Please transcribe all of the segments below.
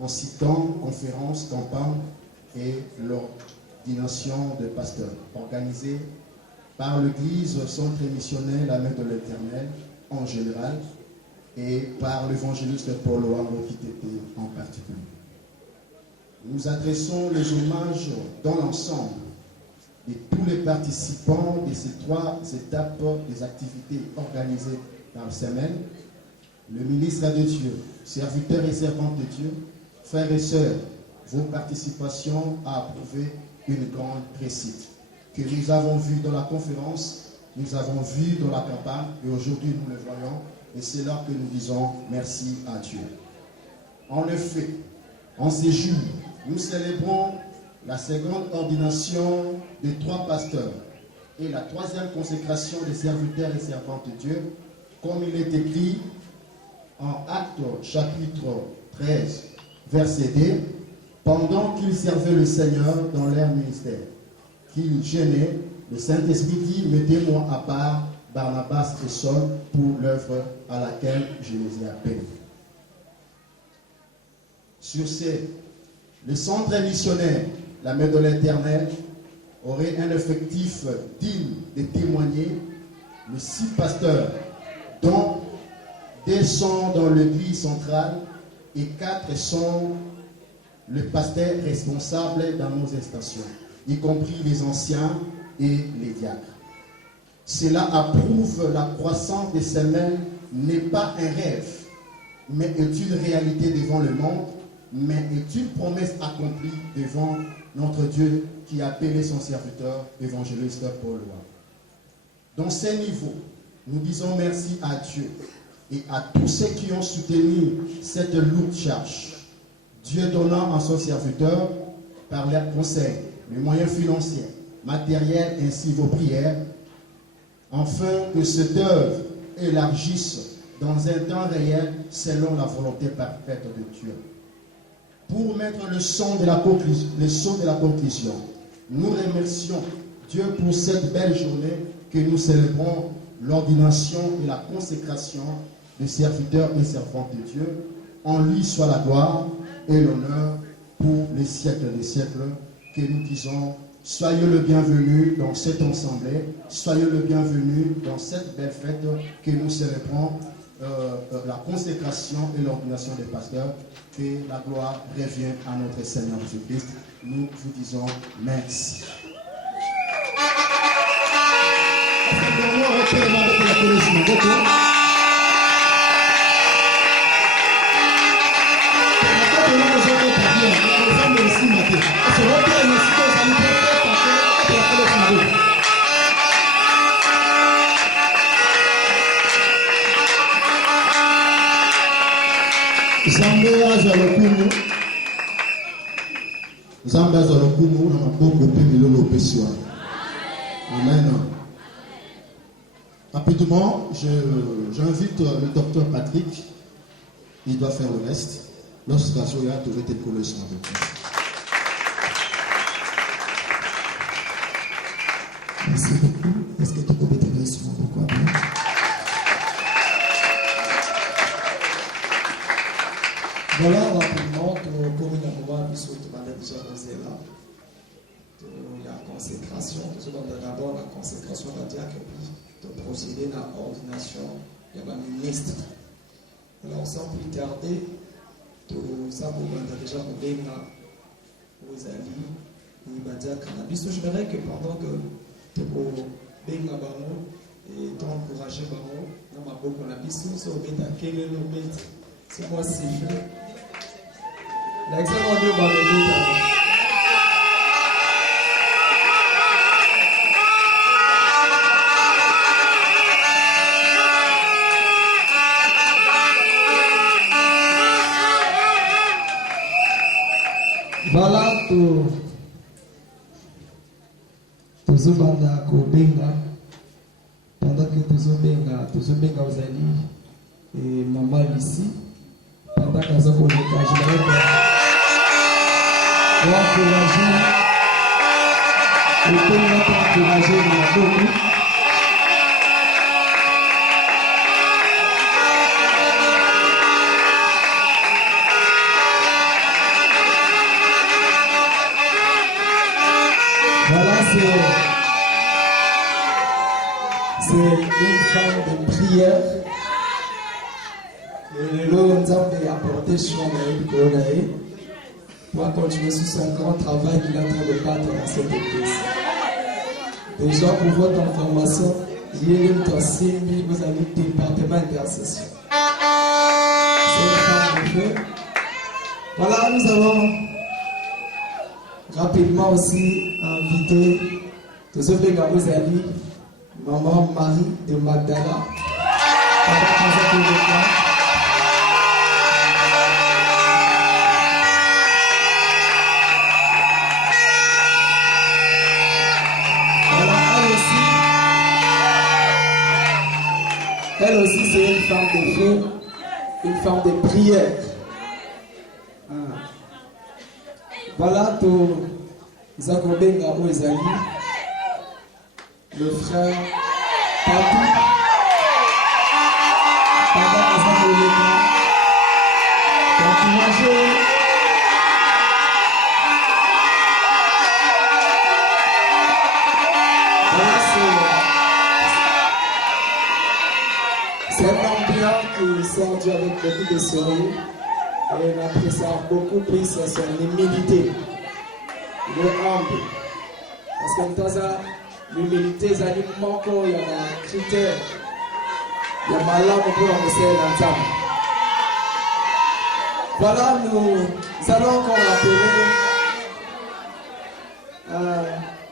en citant conférences, campagnes et l'ordination de pasteurs, organisée par l'Église Centre Missionnaire La Main de l'Éternel en général et par l'évangéliste Paul Ouangofitete en particulier. Nous adressons les hommages dans l'ensemble de tous les participants de ces 3 étapes des activités organisées dans la semaine, le ministre de Dieu, serviteurs et servantes de Dieu, frères et sœurs, vos participations a approuvé une grande réussite que nous avons vu dans la conférence, nous avons vu dans la campagne et aujourd'hui nous le voyons et c'est là que nous disons merci à Dieu. En effet, en ces jours, nous célébrons la seconde ordination de 3 pasteurs et la 3e consécration des serviteurs et servantes de Dieu, comme il est écrit en Actes chapitre 13, verset 2, pendant qu'ils servaient le Seigneur dans leur ministère, qu'ils gênaient, le Saint-Esprit dit, mettez-moi à part Barnabas et Saul pour l'œuvre à laquelle je les ai appelés. Sur ce, le centre missionnaire, la Main de l'Éternel, aurait un effectif digne de témoigner les 6 pasteurs, dont 2 sont dans l'église centrale et 4 sont les pasteurs responsables dans nos stations, y compris les anciens et les diacres. Cela approuve la croissance des semaines n'est pas un rêve, mais est une réalité devant le monde, mais est une promesse accomplie devant notre Dieu qui a appelé son serviteur évangéliste Paul Ouangofitete. Dans ces niveaux, nous disons merci à Dieu et à tous ceux qui ont soutenu cette lourde charge. Dieu donnant à son serviteur, par leurs conseils, les moyens financiers, matériels ainsi vos prières, afin que cette œuvre élargisse dans un temps réel selon la volonté parfaite de Dieu. Pour mettre le son de la conclusion, nous remercions Dieu pour cette belle journée que nous célébrons l'ordination et la consécration des serviteurs et servantes de Dieu. En lui soit la gloire et l'honneur pour les siècles des siècles, que nous disons, soyez le bienvenu dans cette assemblée, soyez le bienvenu dans cette belle fête que nous célébrons, la consécration et l'ordination des pasteurs, que la gloire revienne à notre Seigneur Jésus-Christ. Nous vous disons merci. Amen. Rapidement, j'invite le docteur Patrick. Il doit faire le reste. Lorsque la soya devait être collée sur la boue. Merci beaucoup. Est-ce que tu peux t'aider sur mon beaucoup après? Voilà, rapidement, pour une fois, nous sommes déjà posé là. La consécration, d'abord la consécration de la diacre, puis de procéder à l'ordination de la ministre. Alors, sans plus tarder, tout ça, vous avez déjà trouvé aux alliés, et Badia Cannabis. Je dirais que pendant que vous avez et encouragé dans ma boue cannabis, vous avez quel est le maître. C'est moi, c'est je. L'exemple de Badia. Voilà tout Zubanda Kobenga pendant que Tuzubenga aux alliés et maman ici pendant que nous avons le cas je vais encourager et tout le monde encourager beaucoup. c'est une femme de prière. Et le nous avons apporté sur pour continuer sur son grand travail qu'il est en train de battre dans cette église. Déjà, pour votre information, il y a une troisième, vous avez le département d'intercession. C'est une femme de feu. Voilà, nous allons rapidement aussi inviter tous ceux qui ont vos amis, maman Marie de Magdala. Elle aussi, c'est une femme de feu, une femme de prière. Voilà tout Zakobenga Oezali, le frère Patou, Papa Azakobenga, Patou Major. C'est un homme bien qui sert Dieu avec beaucoup de sérieux et on apprécie beaucoup plus son humilité. Il est humble. Parce que dans ça, l'humilité, ça dit manquant, il y a un critère. Il y a malheur pour pouvoir me serrer ensemble. Voilà, nous allons encore appeler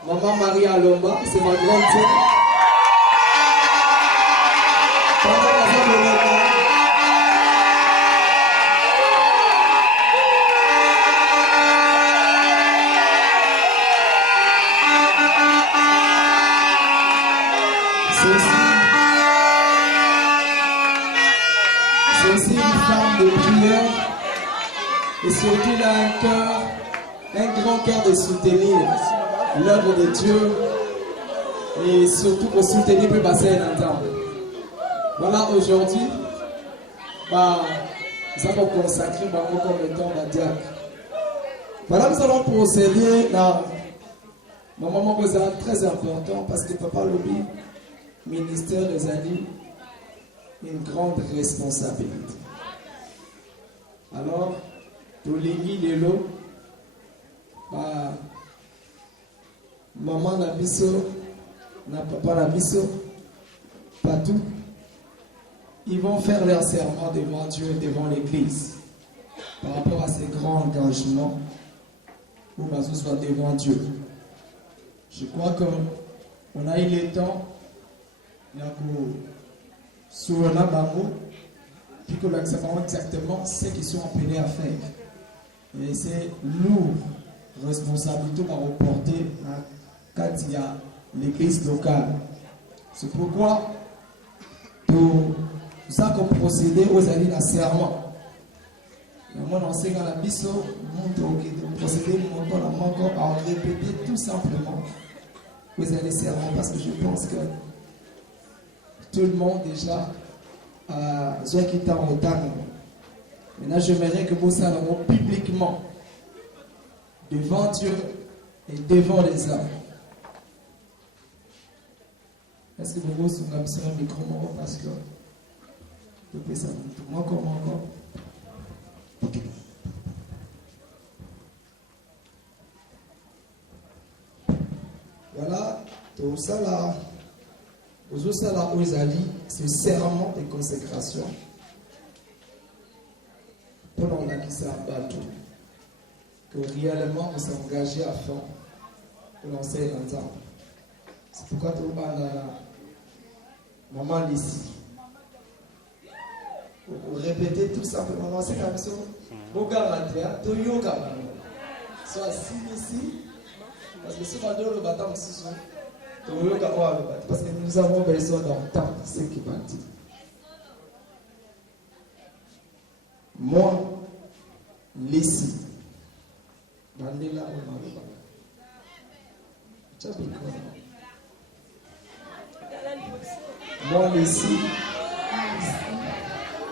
Maman Maria Lomba, c'est ma grande sœur. C'est aussi une femme de prière et surtout il a un grand cœur de soutenir l'œuvre de Dieu et surtout pour soutenir plus passer un temps. Voilà, aujourd'hui, nous allons consacrer comme étant la diacre. Voilà, nous allons procéder là. Mon moment très important parce que Papa Lobi, ministère des années, une grande responsabilité. Alors, pour l'église de l'eau, maman Nabiso, papa Nabiso, pas tout. Ils vont faire leur serment devant Dieu et devant l'église par rapport à ces grands engagements où Mazou soit devant Dieu. Je crois qu'on a eu le temps sur un amour puis que nous savons exactement ce qu'ils sont appelés à faire. Et c'est lourd responsabilité à reporter quand il y a l'église locale. C'est pourquoi nous avons procédé aux années de serment. Moi, on sait qu'à la biso, nous procéder à répéter tout simplement aux années de serment parce que je pense que tout le monde déjà a quitté en retard. Maintenant, j'aimerais que vous allons publiquement devant Dieu et devant les hommes. Est-ce que vous avez un micro parce que vous pouvez ça encore. Ok. Voilà, tout ça là. Aux Osala Oezali, c'est serment de consécration. Pour nous, on a dit ça à Batou. Que réellement, on s'est engagé à fond pour lancer l'ensemble. C'est pourquoi tout le monde a maman ici. Pour répéter tout simplement, c'est comme ça. Au Garatea, tout yoga. Soit ici, parce que si on a deux le bâtiment, c'est parce que nous avons besoin d'entendre ce qui va dire. Moi, ici, moi, ici,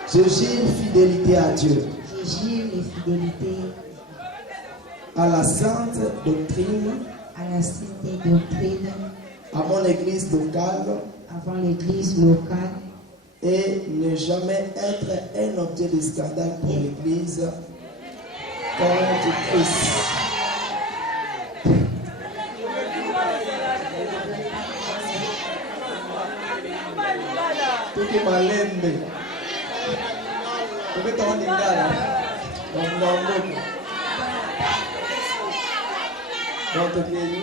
je gire fidélité à Dieu. Je gire les fidélités à la sainte doctrine à la cité doctrine, à mon église locale, avant l'église locale, et ne jamais être un objet de scandale pour l'église contre Christ. Tuki malembe. Tuki tawandingala. Nongo. Donc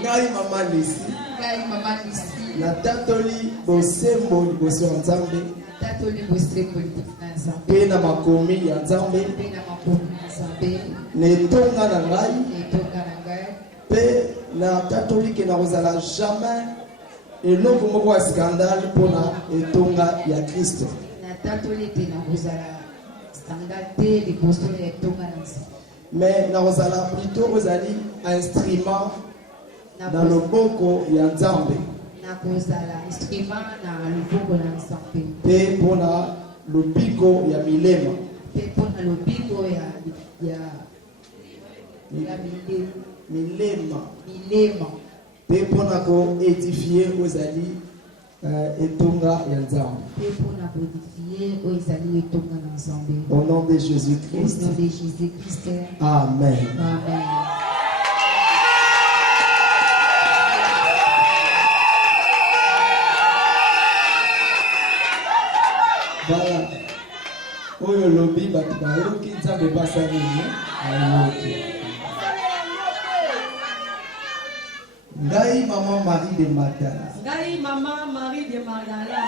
ngai mama Lisi. Ngai mama Lisi. Na tatoli bosembo liboso ya Nzambe. Tatoli bosembo liboso ya Nzambe. Pe na makomi ya Nzambe. Pe na makomi ya Nzambe. Netonga na ngai. Netonga na ngai. Pe na tatoli ke na kozala jamais eloko moko ya scandale mpona etonga ya Kristo. Na tatoli te na kozala scandale te liboso ya etonga na Nzambe. Mais na kozala plutôt kozali instrument na loboko ya Nzambe. Na kozala instrument na loboko na Nzambe. Pe mpona lobiko ya milema. Pe mpona lobiko ya milema. Pe mpona koedifie ozali etonga ya Nzambe. Pe mpona koedifie ozali etonga na Nzambe. Au nom de Jésus-Christ. Au nom de Jésus-Christ. Amen. Amen. Voilà. Oyo lobi bato bayoki Nzambe basali ayoki. Ngai maman Marie de Magdala. Ngai maman Marie de Magdala.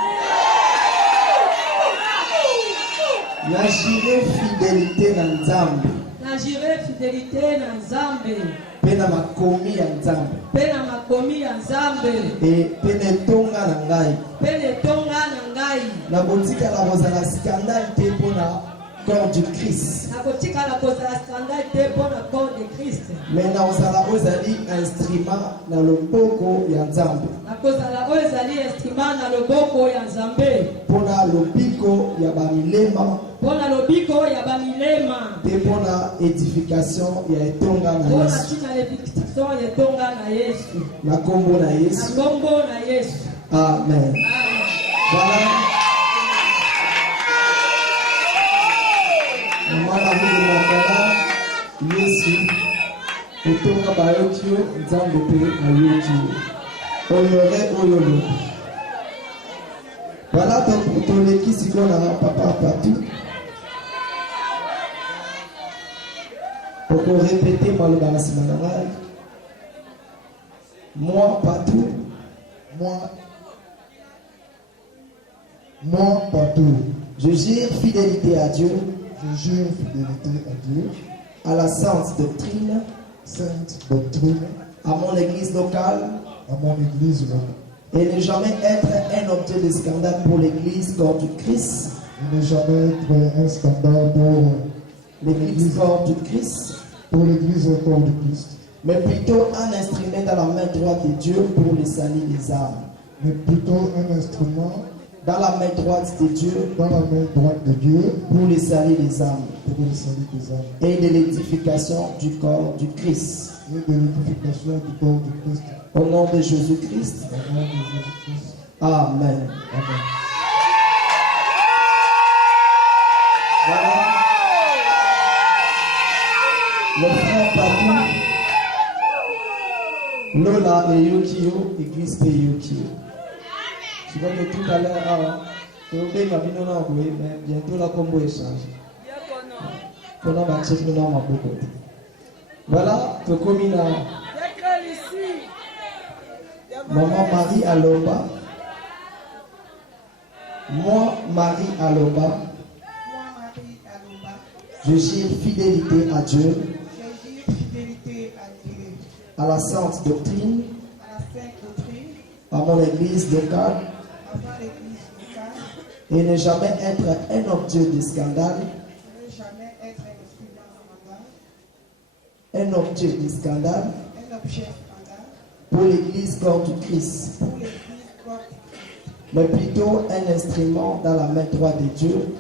Na jure fidélité na Nzambe. Na jure fidélité na Nzambe. Pe na makomi ya Nzambe. Pe na makomi ya Nzambe. Pe na etonga na ngai. Pe na etonga na ngai. Na kotikala kozala scandale te mpona corps du Christ. Na kotikala kozala scandale te mpona corps de Christ. Mais na kozala ozali instrument na loboko ya Nzambe. Na kozala ozali instrument na loboko ya Nzambe. Mpona lobiko ya bamilema. Mpona lobiko ya bamilema. Pe mpona édification ya etonga na Yesu. Mpona tina l'édification ya etonga na Yesu. Na kombo na Yesu. Na kombo na Yesu. Amen. Voilà. Maman Marie de Magdala, Yesu, etonga bayoki yo, Nzambe pe ayoki yo. Honoré oyolo. Voilà toleki sikoyo na papa partout. Oko répéter maloba na nsima na ngai. Moi partout. Moi partout. Je jure fidélité à Dieu. Je jure fidélité à Dieu. À la sainte doctrine. À mon église locale. Et ne jamais être un objet de scandale pour l'église corps du Christ. Et ne jamais être un scandale pour l'église corps du Christ. Pour l'église corps du Christ. Mais plutôt un instrument dans la main droite de Dieu pour le salut des âmes. Mais plutôt un instrument dans la main droite de Dieu. Dans la main droite de Dieu. Pour le salut des âmes. Pour le salut des âmes. Et de l'édification du corps du Christ. Et de l'édification du corps du Christ. Au nom de Jésus-Christ. Au nom de Jésus-Christ. Amen. Amen. Voilà. Le frère partout. Lola et Yokio, église et Yokio. Je vois que tout à l'heure, mais bientôt la combo échange. Voilà, tu commis là. Maman Marie Aloba. Moi, Marie Aloba. Je jure fidélité à Dieu. À la sainte doctrine. À mon église locale. Et ne jamais être un objet de scandale. Un objet de scandale. Pour l'église corps du Christ. Mais plutôt un instrument dans la main droite de Dieu.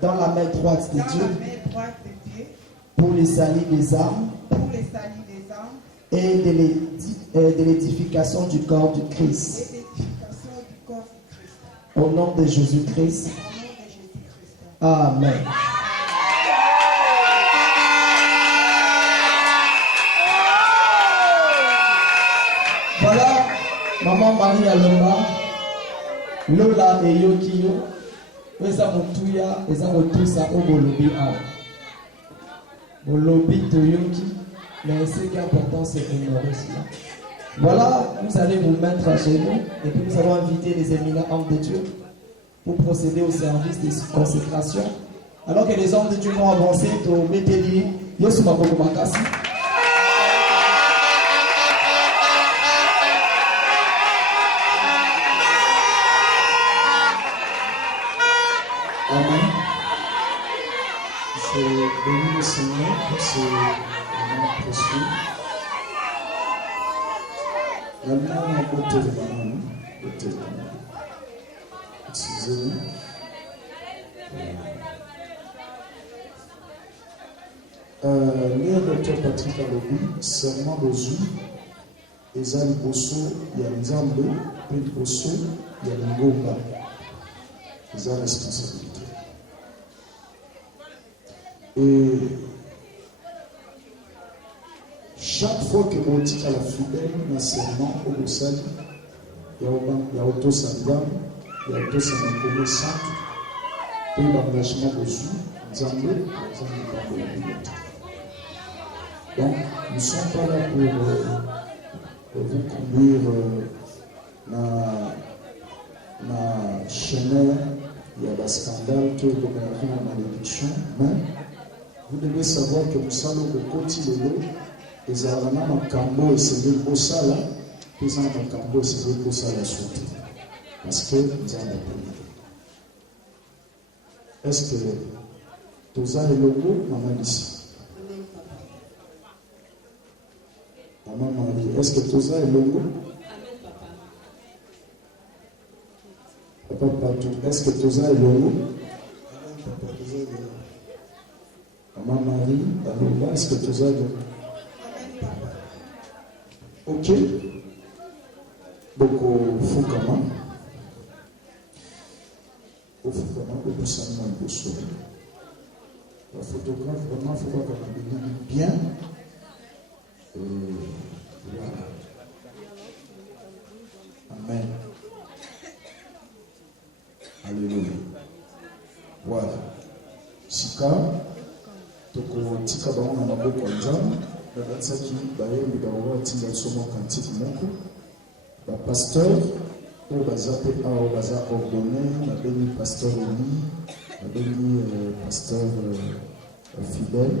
Dans la main droite de Dieu. Pour le salut des âmes. le salut des âmes et de l'édification du corps du Christ. et l'édification du corps du Christ. Au nom de Jésus-Christ. Au nom de Jésus-Christ. Amen. Voilà, Maman Marie Alomba, Lola et Yokiyo, Eza Moutouya, Eza Moutousa, Obolobi Awa. Bolobi Toyoki, mais ce qui est important, c'est honorer cela. Voilà, vous allez vous mettre à genoux et puis nous allons inviter les éminents hommes de Dieu pour procéder au service de consécration. Alors que les hommes de Dieu vont avancer, to Meteli, Yosuma Bokomakasi. Amen. Je bénis le Seigneur pour ce moment précieux. Maintenant, on a côté de maman. Excusez-moi. Le docteur Patrick Alobi, serment d'Ozu, Eza Liboso, Yanzambe, Liboso, Yangonga. Eza responsabilité. Et chaque fois que on dit à la fidèle, dans serment au Bossali, il y a auto-sandam, il y a auto-sandam centre, pour l'engagement d'Ozu, Nzambe, donc, nous ne sommes pas là pour vous conduire dans le chemin, il y a des scandales, tout le monde a une malédiction, mais vous devez savoir que nous sommes au quotidien, les Arana Makambo et c'est le Bossala, les Arana Makambo et c'est le Bossala sauté. Parce que nous avons appris. Est-ce que Toza est logo, maman ici? Maman Marie, est-ce que Toza est logo? Papa Patou, est-ce que Toza est logo? Maman Marie, alors est-ce que Toza est logo? Ok. Donc, au Fukama. Au Fukama, au Boussama, au Boussou. La photographe, vraiment, il faut voir qu'on a bien. Et voilà. Amen. Alléluia. Voilà. Sika, toko tika baona maboko ya nzambe, babatisaki bayembi baoba batinda somo kantiki moko. Bapasteur, oyo baza mpe awa baza ordonné, babengi pasteur Eli, babengi pasteur fidèle,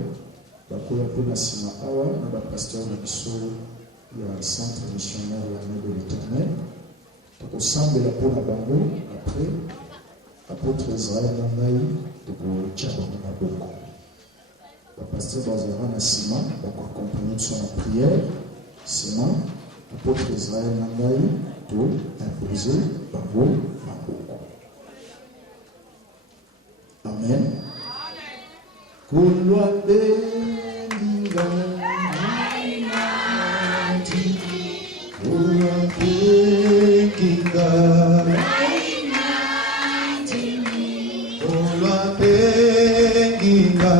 bakoya mpe na nsima awa na bapasteur na biso ya centre missionnaire ya main de l'éternel. Tokosambela mpo na bango après apôtre Israël na ngai tokotia bango maboko. Bapasteur bazala na nsima bakoaccompagne biso na prière nsima apôtre Israël na ngai to impose bango maboko. Amen. Kulwa belinga nainati kulwa belinga nainati kulwa belinga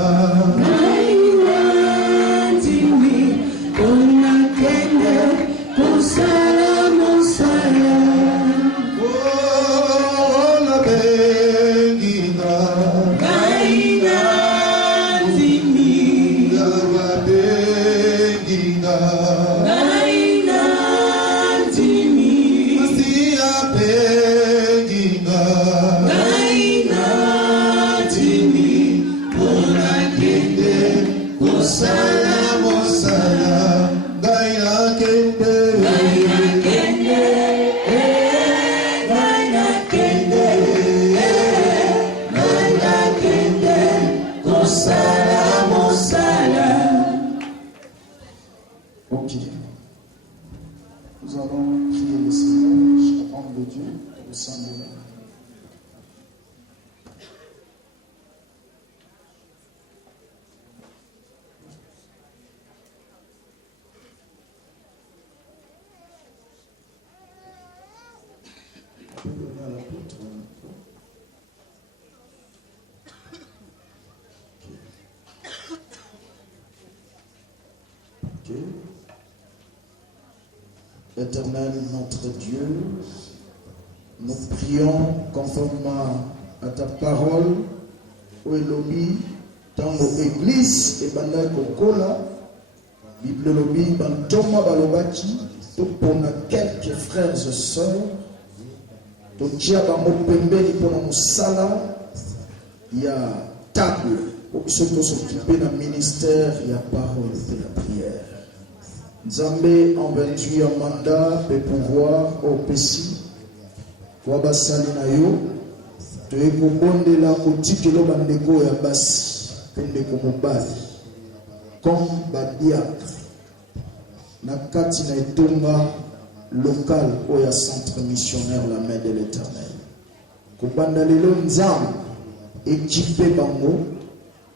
nainati kuna kende kusala musala kulwa belinga Ok. Nous allons prier le Seigneur, cher homme de Dieu, au sein de nous. Éternel notre Dieu, nous prions conformément à ta parole, au Elobi, dans nos églises et bandai kokola, Bible Elobi, bantoma balobaki, pour quelques frères et sœurs, totia bango pembeni pour nos sala, il y a table pour ceux qui s'occuper d'un ministère, il y a parole de la prière. Nzambe en vertu ya mandat de pouvoir au Pessi kwa basali na yo to ekobondela kotikelo bandeko ya basi pe ndeko mobali comme badiacre na kati na etonga local oya centre missionnaire la main de l'Éternel kobanda lelo nzambe équipé bango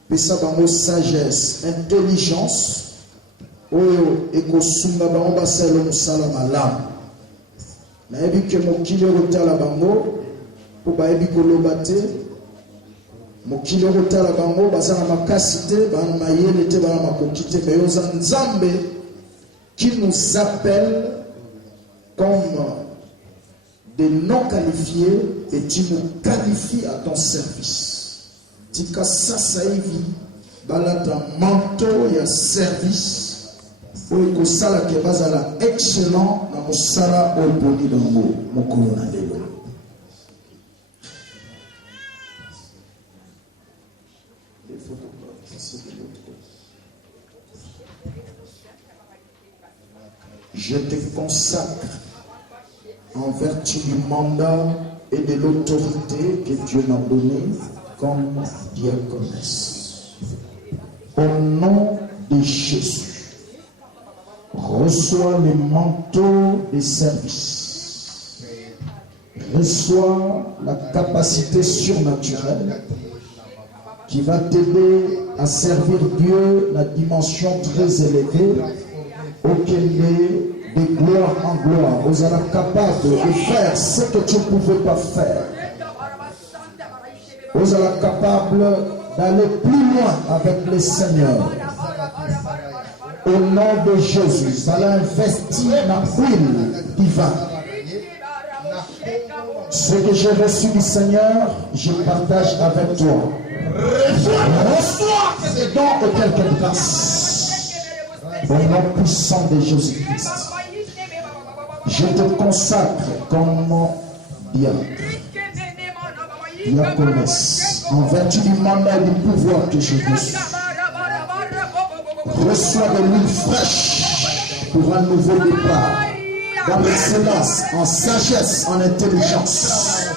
pesa bango sagesse intelligence oyo ekosunga bango basala mosala malamu nayebi ke mokili okotala bango po bayebi koloba te mokili okotala bango baza na makasi te bana mayele te bana makoki te mais oza nzambe qui nous appelle comme des non qualifiés et tu nous qualifies à ton service tika sasa hivi balata manteau ya service oyo kosala ke bazala excellent na mosala oyo boni bango mokolo na lelo. Je te consacre en vertu du mandat et de l'autorité que Dieu m'a donné comme diaconesse. Au nom de Jésus, reçois le manteau de service. Reçois la capacité surnaturelle qui va t'aider à servir Dieu la dimension très élevée auquel est de gloire en gloire. Vous êtes capable de faire ce que tu ne pouvais pas faire. Vous êtes capable d'aller plus loin avec le Seigneur. Au nom de Jésus, allez investir dans l'huile divine. Ce que j'ai reçu du Seigneur, je partage avec toi. Reçois ces dons et quelques grâces. Au nom puissant de Jésus-Christ, je te consacre comme diaconesse en vertu du mandat et du pouvoir que je reçois. Reçois de l'huile fraîche pour un nouveau départ, dans l'excellence, en sagesse, en intelligence.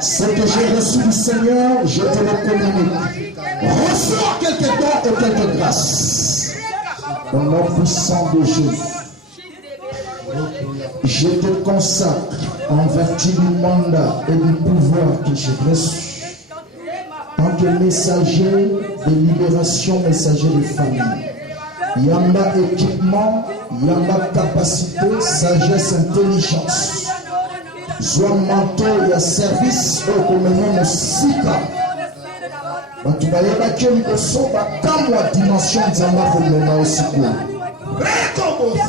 Ce que j'ai reçu du Seigneur, je te le communique. Reçois quelques dons et quelques grâces. Au nom puissant de Jésus, je te consacre en vertu du mandat et du pouvoir que j'ai reçu, tant que messager de libération, messager de famille. Yamba équipement, yamba capacité, sagesse, intelligence. Soit manteau et service au communion sika. Batubayeba kyo mikoso bakamwa dimension nzamba komema osiko.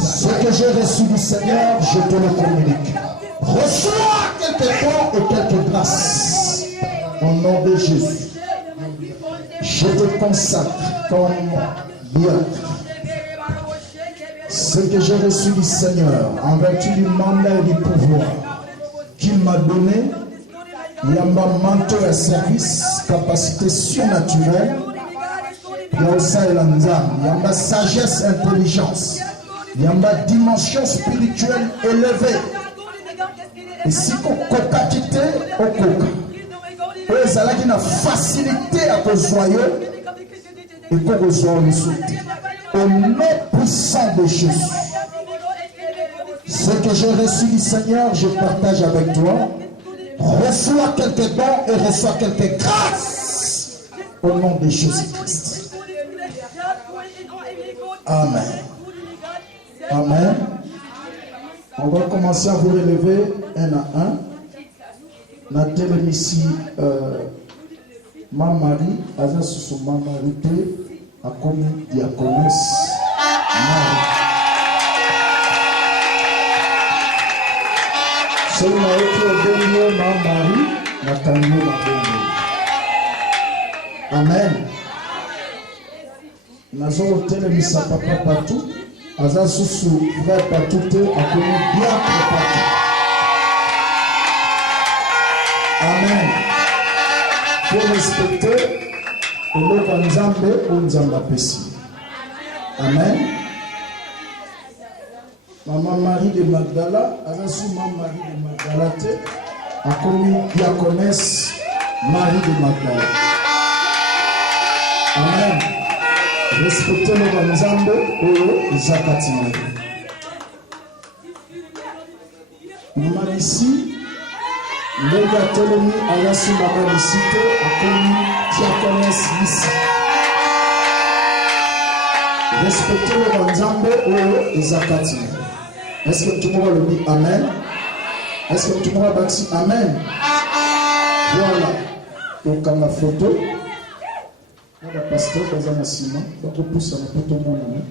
Ce que j'ai reçu du Seigneur, je te le communique. Reçois quelques dons et quelques grâces. Au nom de Jésus, je te consacre comme diacre. Ce que j'ai reçu du Seigneur, en vertu du mandat et du pouvoir qu'il m'a donné, il y a ma manteau à service, capacité surnaturelle, il y a ma sagesse, intelligence, il y a ma dimension spirituelle élevée. Et si on coca quitté, on coca. Et ça a une facilité à rejoindre et qu'on rejoigne le soutien. Au nom puissant de Jésus, ce que j'ai reçu du Seigneur, je partage avec toi. Reçois quelques dons et reçois quelques grâces au nom de Jésus-Christ. Amen. Amen. On va commencer à vous relever un à un. natelemisi mamari aza susu mamari te akomi diaconesse Marie. soki nayoki obengi yo mamari nakangi yo mabongo. Amen. nazokotelemisa papa patu aza susu frère patu te akomi diacre patu. Amen. Pour respecter eloko nzambe oyo nzambe apesi. Amen. Maman Marie de Magdala aza su Maman Marie de Magdala te akomi diaconesse Marie de Magdala. Amen. Respectez eloko nzambe oyo ezakati na ye. Maman ici ndenge atelemi alasi mama lisi te akomi diaconesse lisi. Respectez eloko nzambe oyo ezakati na ye. Est-ce que tout le monde le dit Amen? Est-ce que tout le monde va dire Amen? Voilà. Donc, à la photo, on a pasteur dans un assis, donc on pousse à la photo mon nom.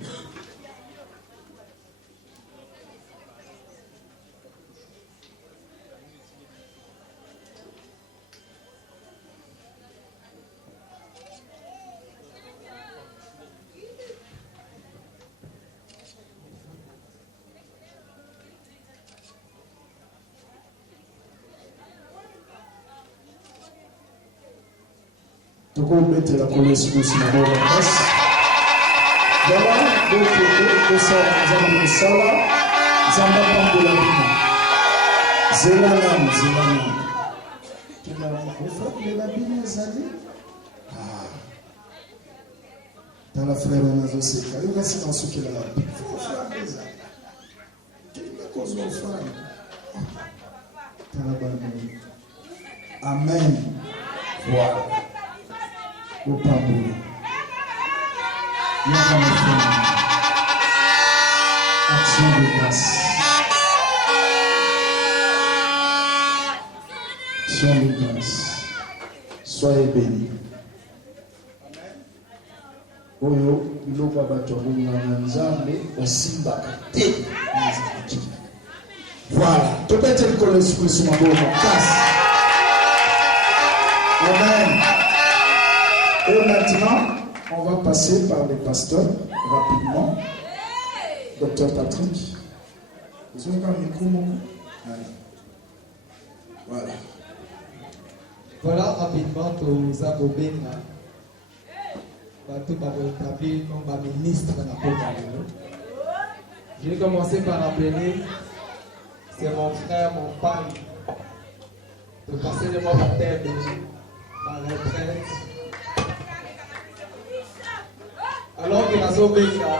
Mettre la connaissance de la presse. Voilà, donc, ça, nous sala, Zamba de la vie. Zélanam. Tu m'as fait de la vie, Zali? Ah. Dans la frère, on a aussi. Il y a aussi dans ce qu'il a. Il faut faire des actes. Quelle est la cause de l'offrande? Amen. Voilà. Au pardon. Action de grâce. Action de grâce. Soyez bénis. Oyo, biloko bato bongana nzambe osimbaka te. Voilà. Topete likolo esukulu maboko kasi. Amen. Et maintenant, on va passer par les pasteurs rapidement. Docteur Patrick. Vous avez un micro, voilà. Voilà rapidement tous abobés. Tout va établir comme un ministre dans la Côte-d'Ivoire. Je vais commencer par appeler, c'est mon frère, mon père, de passer de mon baptême par la retraite. Alors que nazo benga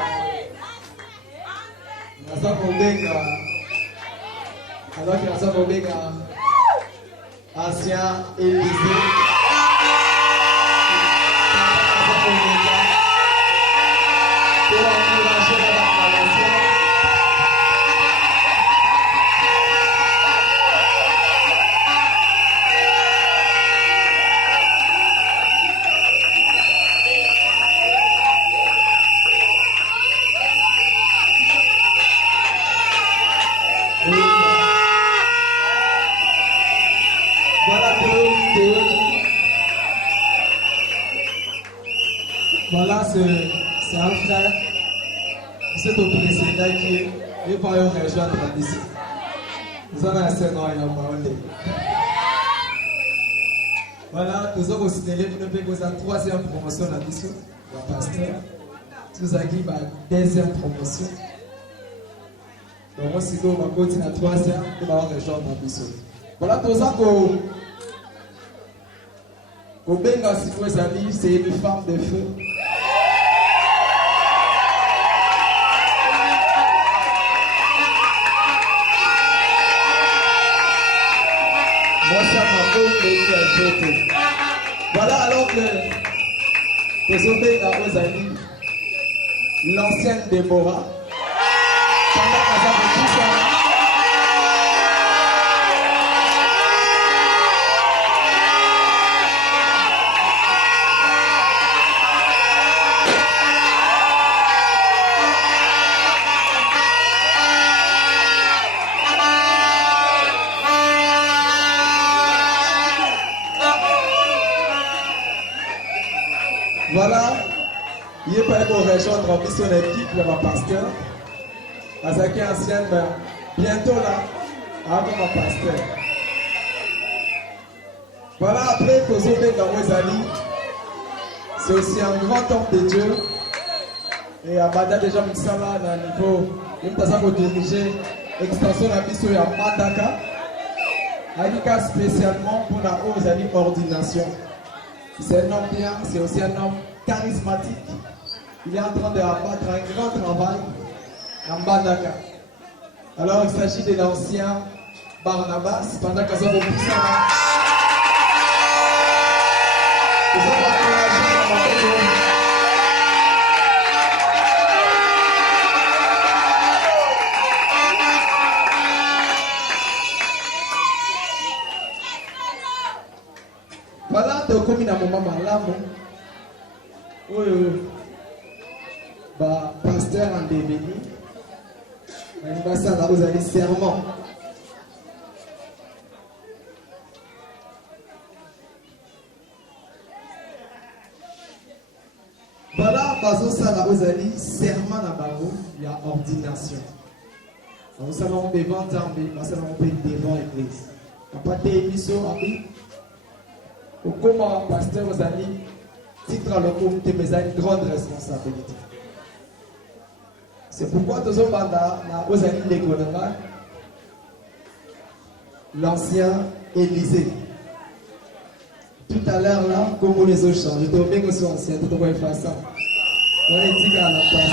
ancien Élysée pour encourager la nation. Voilà, c'est un frère, c'est au précédent qui est pas un rejoindre la mission. Nous avons un Seigneur et un parole. Voilà, nous avons signalé pour nous faire la troisième promotion de la mission, la pasteur. Nous avons la deuxième promotion. Donc, si nous avons continué la troisième, nous allons rejoindre la mission. Voilà, nous avons au Benga, si vous avez c'est une femme de feu. Moi, ça m'a fait jeter. Voilà alors que les Benga, vous avez l'ancienne Déborah. Pendant qu'on a tout ça. Il est pas pour rejoindre en mission d'équipe de ma pasteur. Azaki ancienne, mais bientôt là, avec ma pasteur. Voilà, après Kozobé Gamozali, c'est aussi un grand homme de Dieu. Et Abada déjà Mitsala, à niveau, il peut diriger l'extension de la mission à Madaka. Alika spécialement pour la Ozali ordination. C'est un homme bien, c'est aussi un homme charismatique. Il est en train de abattre un grand travail en Madaka. Alors il s'agit de l'ancien Barnabas, pendant que ça va plus ça. Voilà, tu as commis dans mon maman là, oui, pasteur en devenu, il va ça là, vous avez serment. Voilà, bazo ça là, vous avez serment dans bago, il y a ordination. Nous savons devant Zambé, nous savons devant l'église. Après des émissions, comment pasteur vous avez titre à l'autorité, mais a une grande responsabilité. C'est pourquoi tous les bandas, vous avez l'économie, l'ancien Élysée. Tout à l'heure là, comme on les autres changent, je te remets que c'est ancien, tout le monde fait ça. On est dit qu'à la place.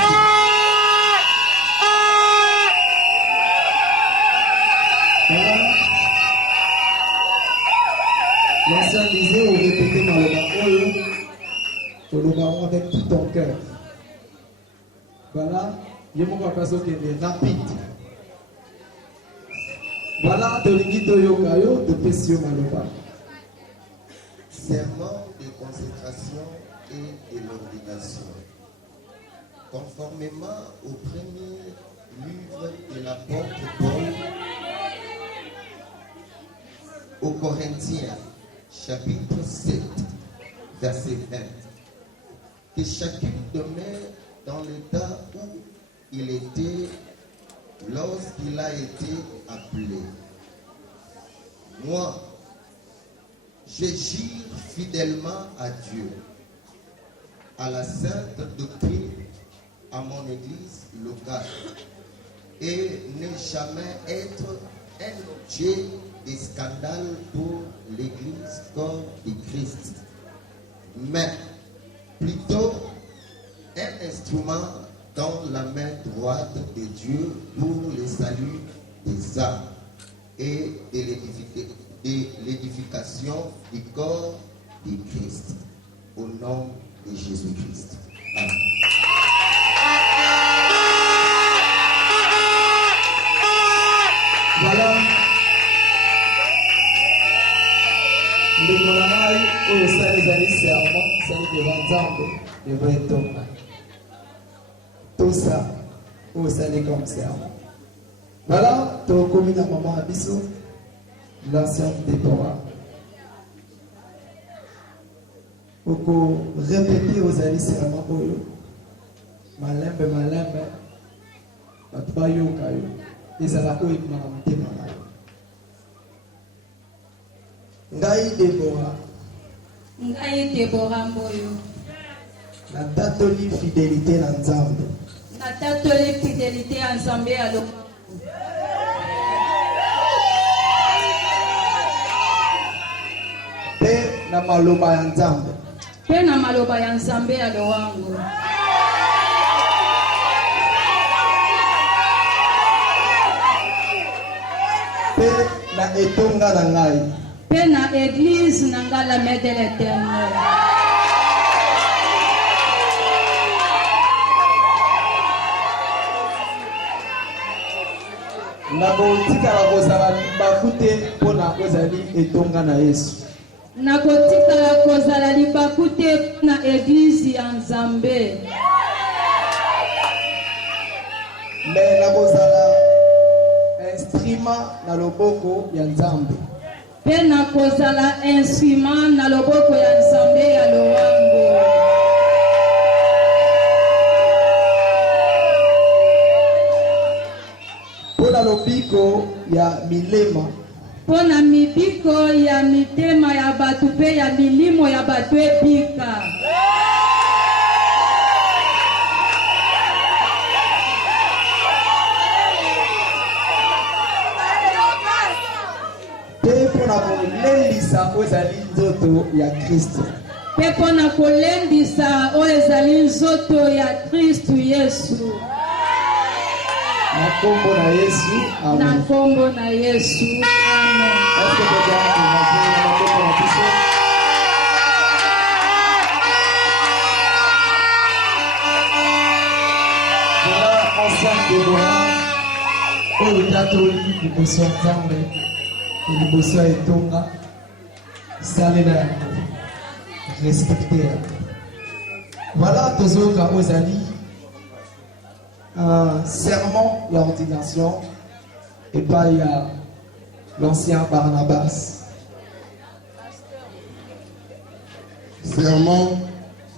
Voilà. L'ancien Élysée, on répétait dans le baron avec tout ton cœur. Voilà, il y a mon papa qui est rapide. Voilà, de l'Igito Yokayo, de Pessio Maloba. Serment de consécration et de l'ordination. Conformément au premier livre de l'apôtre Paul aux Corinthiens, chapitre 7, verset 20, que chacun demeure dans l'état où il était lorsqu'il a été appelé. Moi, je gire fidèlement à Dieu, à la sainte doctrine, à mon église locale, et ne jamais être un objet de scandale pour l'église corps de Christ, mais plutôt un instrument dans la main droite de Dieu pour le salut des âmes et de l'édification du corps de Christ, au nom de Jésus-Christ. Amen. Voilà. Le travail au sein des années serment, c'est devant Zambé, devant Thomas. Tout ça, au sein des comme serment. Voilà, tu as commis la maman Abisso, l'ancien Déborah. Pour répéter aux années serment, malembe, batbayo kayo. Ezalako imakamte mama. Ngai Deborah Mboyo. Natatoli fidélité na Nzambe. Natatoli fidélité à Nzambe alo. Pe na maloba ya Nzambe. Pe na maloba ya Nzambe alo wangu. Pe na etonga na ngai. Pe na église na nga la main de l'Éternel. Na kotikala kozala libaku te mpo na kozali etonga na Yesu. Na kotikala kozala libaku te na église ya Nzambe. Mais na kozala instrument na loboko ya Nzambe. Pe na kozala instrument na loboko ya Nzambe ya lowango. mibiko ya milema mpo na mibiko ya mitema ya bato mpe ya milimo ya bato ebika. mpe mpo na kolendisa oyo ezali nzoto ya Kristo. Mpe mpo na kolendisa oyo ezali nzoto ya Kristu Yesu. Na kombo na Yesu, amen. Na kombo na Yesu, amen. Est-ce que tu as imaginé na kombo na biso? Voilà ancien témoin oyo tata oliki liboso ya Nzambe liboso ya etonga salela yango respecte yango. Voilà tozoyoka oyo ezali un serment et ordination et pas il y a l'ancien Barnabas. Serment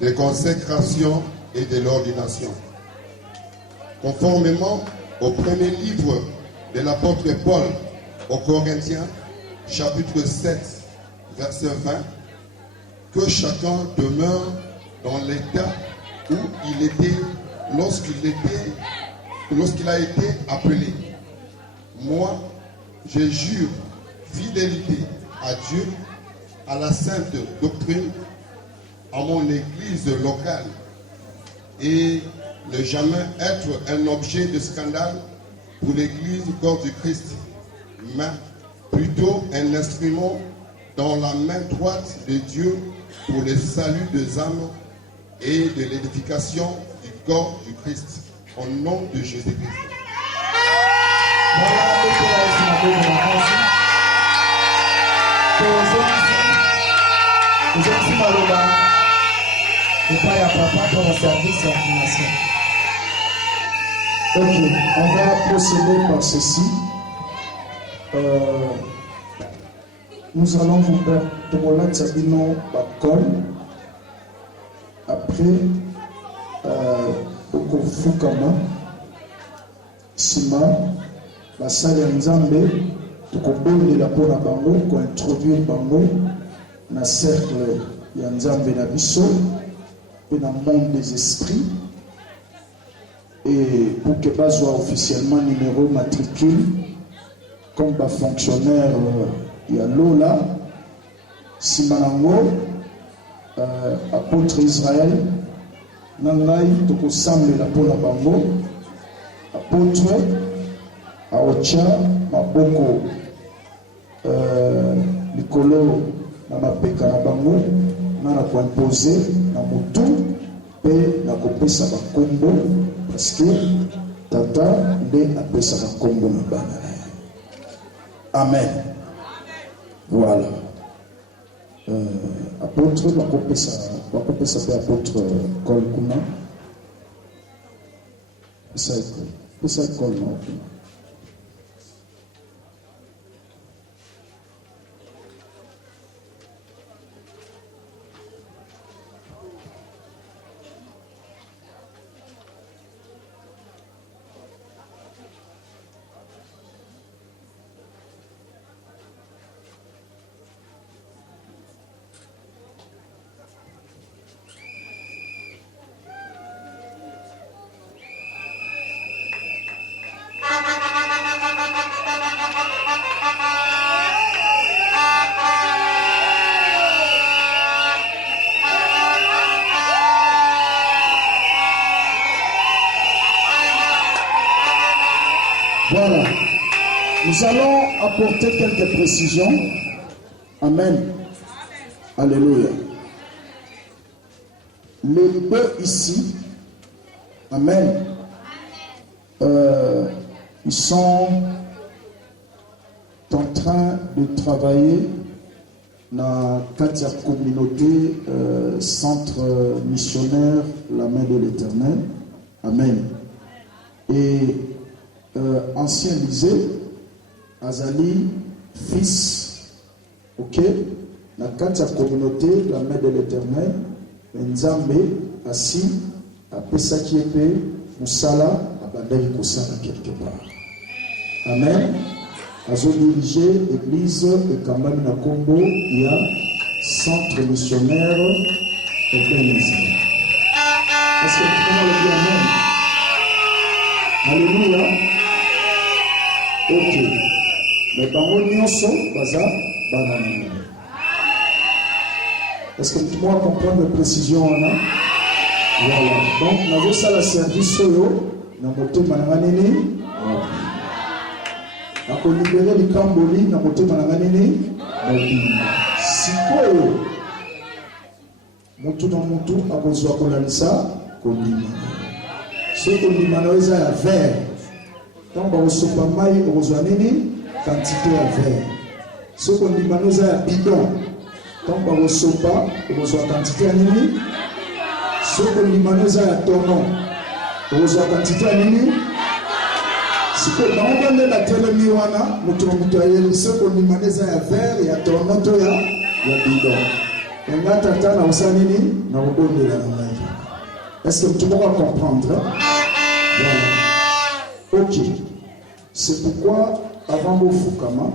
de consécration et de l'ordination. Conformément au premier livre de l'apôtre Paul aux Corinthiens, chapitre 7, verset 20, que chacun demeure dans l'état où il était lorsqu'il a été appelé. Moi, je jure fidélité à Dieu, à la sainte doctrine, à mon église locale, et ne jamais être un objet de scandale pour l'église corps du Christ, mais plutôt un instrument dans la main droite de Dieu pour le salut des âmes et de l'édification du corps du Christ, au nom de Jésus-Christ. Ok, on va procéder par ceci. Nous allons vous faire Tomola Tsabino Bakol. Après, Oko Fukama, Sima, Basali Nzambe, Tokobonde la Pona Bango, pour introduire Bango dans le cercle Nzambe na Biso, et dans le monde des esprits. Et pour que bas soit officiellement numéro matricule comme bas fonctionnaire ya Lola Simanango apôtre Israël nangai toko samle la pona bango apôtre aocha maboko likolo na mapeka na bango na ko imposer na mutu pe na kopesa bakombo parce que tata nde apesa bakombo na bana. Amen. Voilà. Apôtre bakopesa pe apôtre Kolkuna. Pesa Kolkuna. Voilà. Nous allons apporter quelques précisions. Amen. Alléluia. Les deux ici, amen, ils sont en train de travailler dans la communauté centre missionnaire La Main de l'Éternel. Amen. Et ancien lycée, Azali, fils, ok, dans la communauté La Main de l'Éternel, Nzambe, assis, à Pesakiepe, Moussala, à Bandai Kosala quelque part. Amen. Azo diriger l'église de Kambani na Congo, il y a centre missionnaire Ebenezer. Est-ce que tu peux le dire Amen? Alléluia. Ok. Mais bango nyonso baza banana. Est-ce que tu peux comprendre la précision on a? Voilà. Donc nous avons ça la service solo na moto mananganini. Ako libérer les camboli na moto mananganini. Sikoyo mutu na mutu akozwa kolalisa kondima. Ce kondima naweza ya verre. Donc bakosopa mai okozwa nini? Quantité ya verre. Ce kondima naweza ya bidon. Donc bakosopa okozwa quantité ya nini? Ce kondima naweza ya tonon. Okozwa quantité ya nini? Sikoyo bango nde batelemi wana mutu na mutu ayebisa kondima naweza ya verre ya tonon to ya bidon. Nga tata na usa nini na kobondela na ngai. Est-ce que tu peux comprendre? Voilà. Ok. C'est pourquoi avant de fukama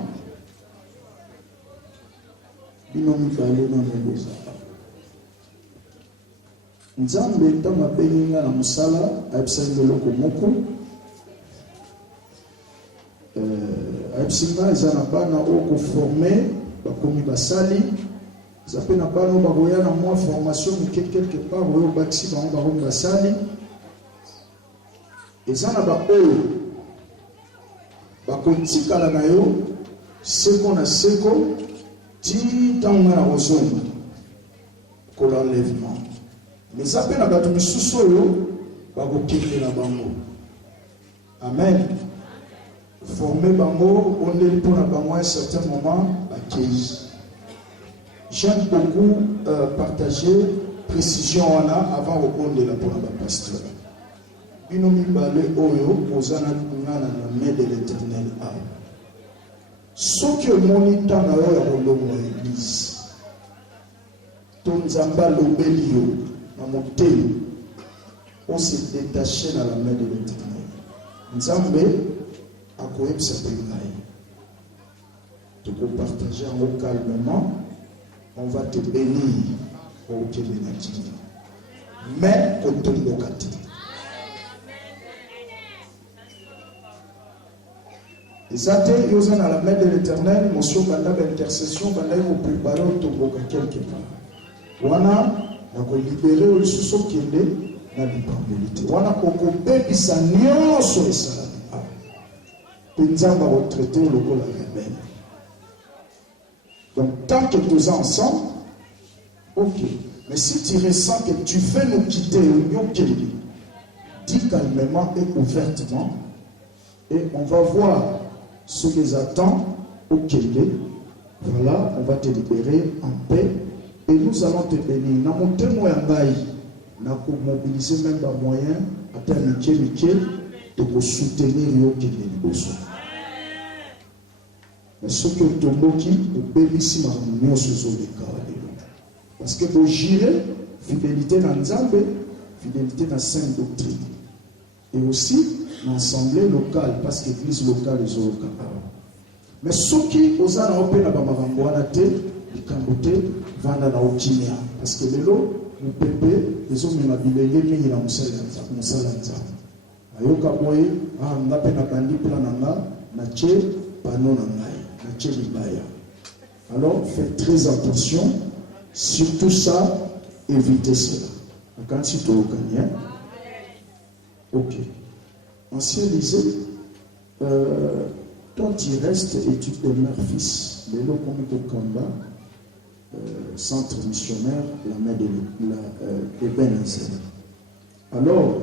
binomi balé na neboza. Nzambe tama benga na musala ayebisangelo ko moko. Ayebisanga ezana bana oko former bakomi basali. Ça peut n'a pas nous bagoya na moi formation mais quelque part au baxi ba on ba sali et ça na ba kontika la nayo seko na seko ti tanga na ozonga ko l'enlèvement mais ça peut na ba tu misuso yo ba ko kile na bango. Amen. Former bango on est pour na bango à un certain moment ba kei. J'aime beaucoup partager précision avant de répondre la parole du pasteur. Binomi balé oyo ozana ngana na main de l'Éternel a. Ce que monita na yo ya kolongo église. Ton zamba lobelio na moteli on se détacher dans la main de l'Éternel. Nzambe akoyebisa pe ngai. Tu peux partager en calmement. On va te bénir au Kébenatini. Mais au Tombokati. Et ça, tu es dans la main de l'Éternel, monsieur Banda d'intercession, Banda vous préparer au Tomboka quelque part. Wana, na ko libérer au sous kende na libéralité. Wana ko bébi sa nyonso esala. Penzamba retraité au logo la rebelle. Donc, tant que nous sommes ensemble, ok. Mais si tu ressens que tu veux nous quitter, dis calmement et ouvertement, et on va voir ce qu'ils attendent au Québec. Voilà, on va te libérer en paix, et nous allons te bénir. Dans mon témoin, nous avons mobilisé même des moyens, à terre de soutenir au Québec. Mais ce que tu as dit, c'est parce que pour gérer fidélité dans Nzambe, fidélité dans la sainte doctrine. Et aussi l'assemblée locale, parce que l'église locale est au Cap. Mais ce qui est à l'Europe, les Cambotés, vendent dans Okinia. Parce que les lots, nous pépés, les hommes ont bilé, les gens ont Nzambe. Ayoka boy, on a peine à bandi plananga, na tché, panon nangai. Alors, faites très attention, surtout ça, évitez cela. Quand tu te gagnes, ok. Ancien lycée, toi tu restes et tu demeures fils. Mais là, comme tu combat, centre missionnaire, la main de Ebenezer. Alors,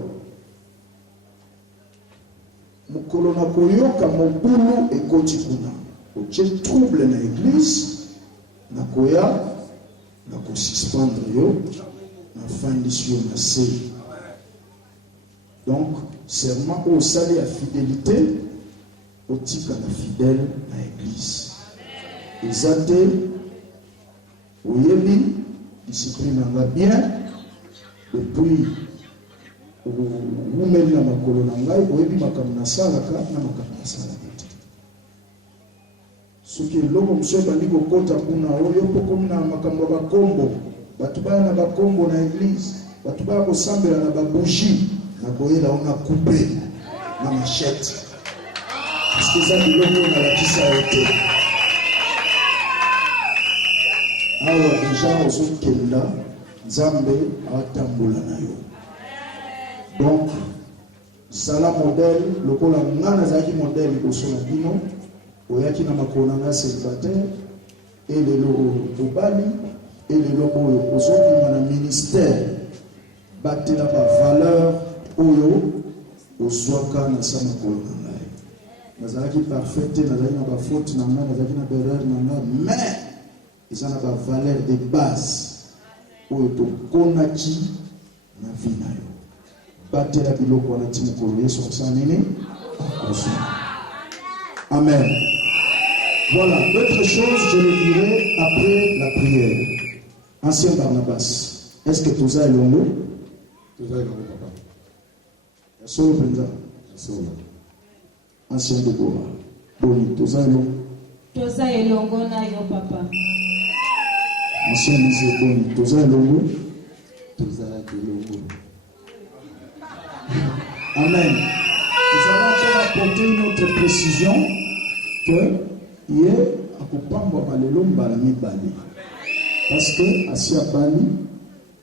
mukolo na koyoka mobulu ekoti kuna. Tu trouble dans l'église, na koya, na ko suspendre yo, na fin d'issue na sé. Donc, serment au salut à fidélité, au tika na fidèle à l'église. Ezate, au yebi, discipline en bien, depuis ou mène na makolo na ngai, au yebi makamna salaka na makamna salaka. soki eloko mosusu ebandi kokota kuna oyo mpo komi na makambo ya bakombo bato baya na bakombo na eglise bato baya kosambela na babougie na koyela o na coupe na machete parceke eza biloko nalakisa yo te awa deja ozokenda nzambe atambola na yo donc zala modèle lokola nga nazalaki modèle liboso na bino oyaki na makolo na nga célibataire elelo obali elelo oyo ozobima na ministère batela bavaleur oyo ozwaka na sa makolo na ngai nazalaki parfait te nazalaki na bafaute na ngai nazalaki na berreur na ngai mais eza na bavaleur de base oyo tokonaki na vi na yo batela biloko wana ti mokolo yesu akosala nini akozwa. Amen. Voilà, d'autres choses, je le dirai après la prière. Ancien Barnabas, est-ce que tout ça est long? Tout ça est long, papa. Solo Penza. Solo. Ancien Deborah. Boni, tout ça est long. Toza elongo na yo papa. Ancien Misé Boni, tout ça est long. Tout ça est long. Amen. Nous allons encore apporter une autre précision que hier, à Kopamba Balelo Mbalami Bali. Parce que, assis à Bali,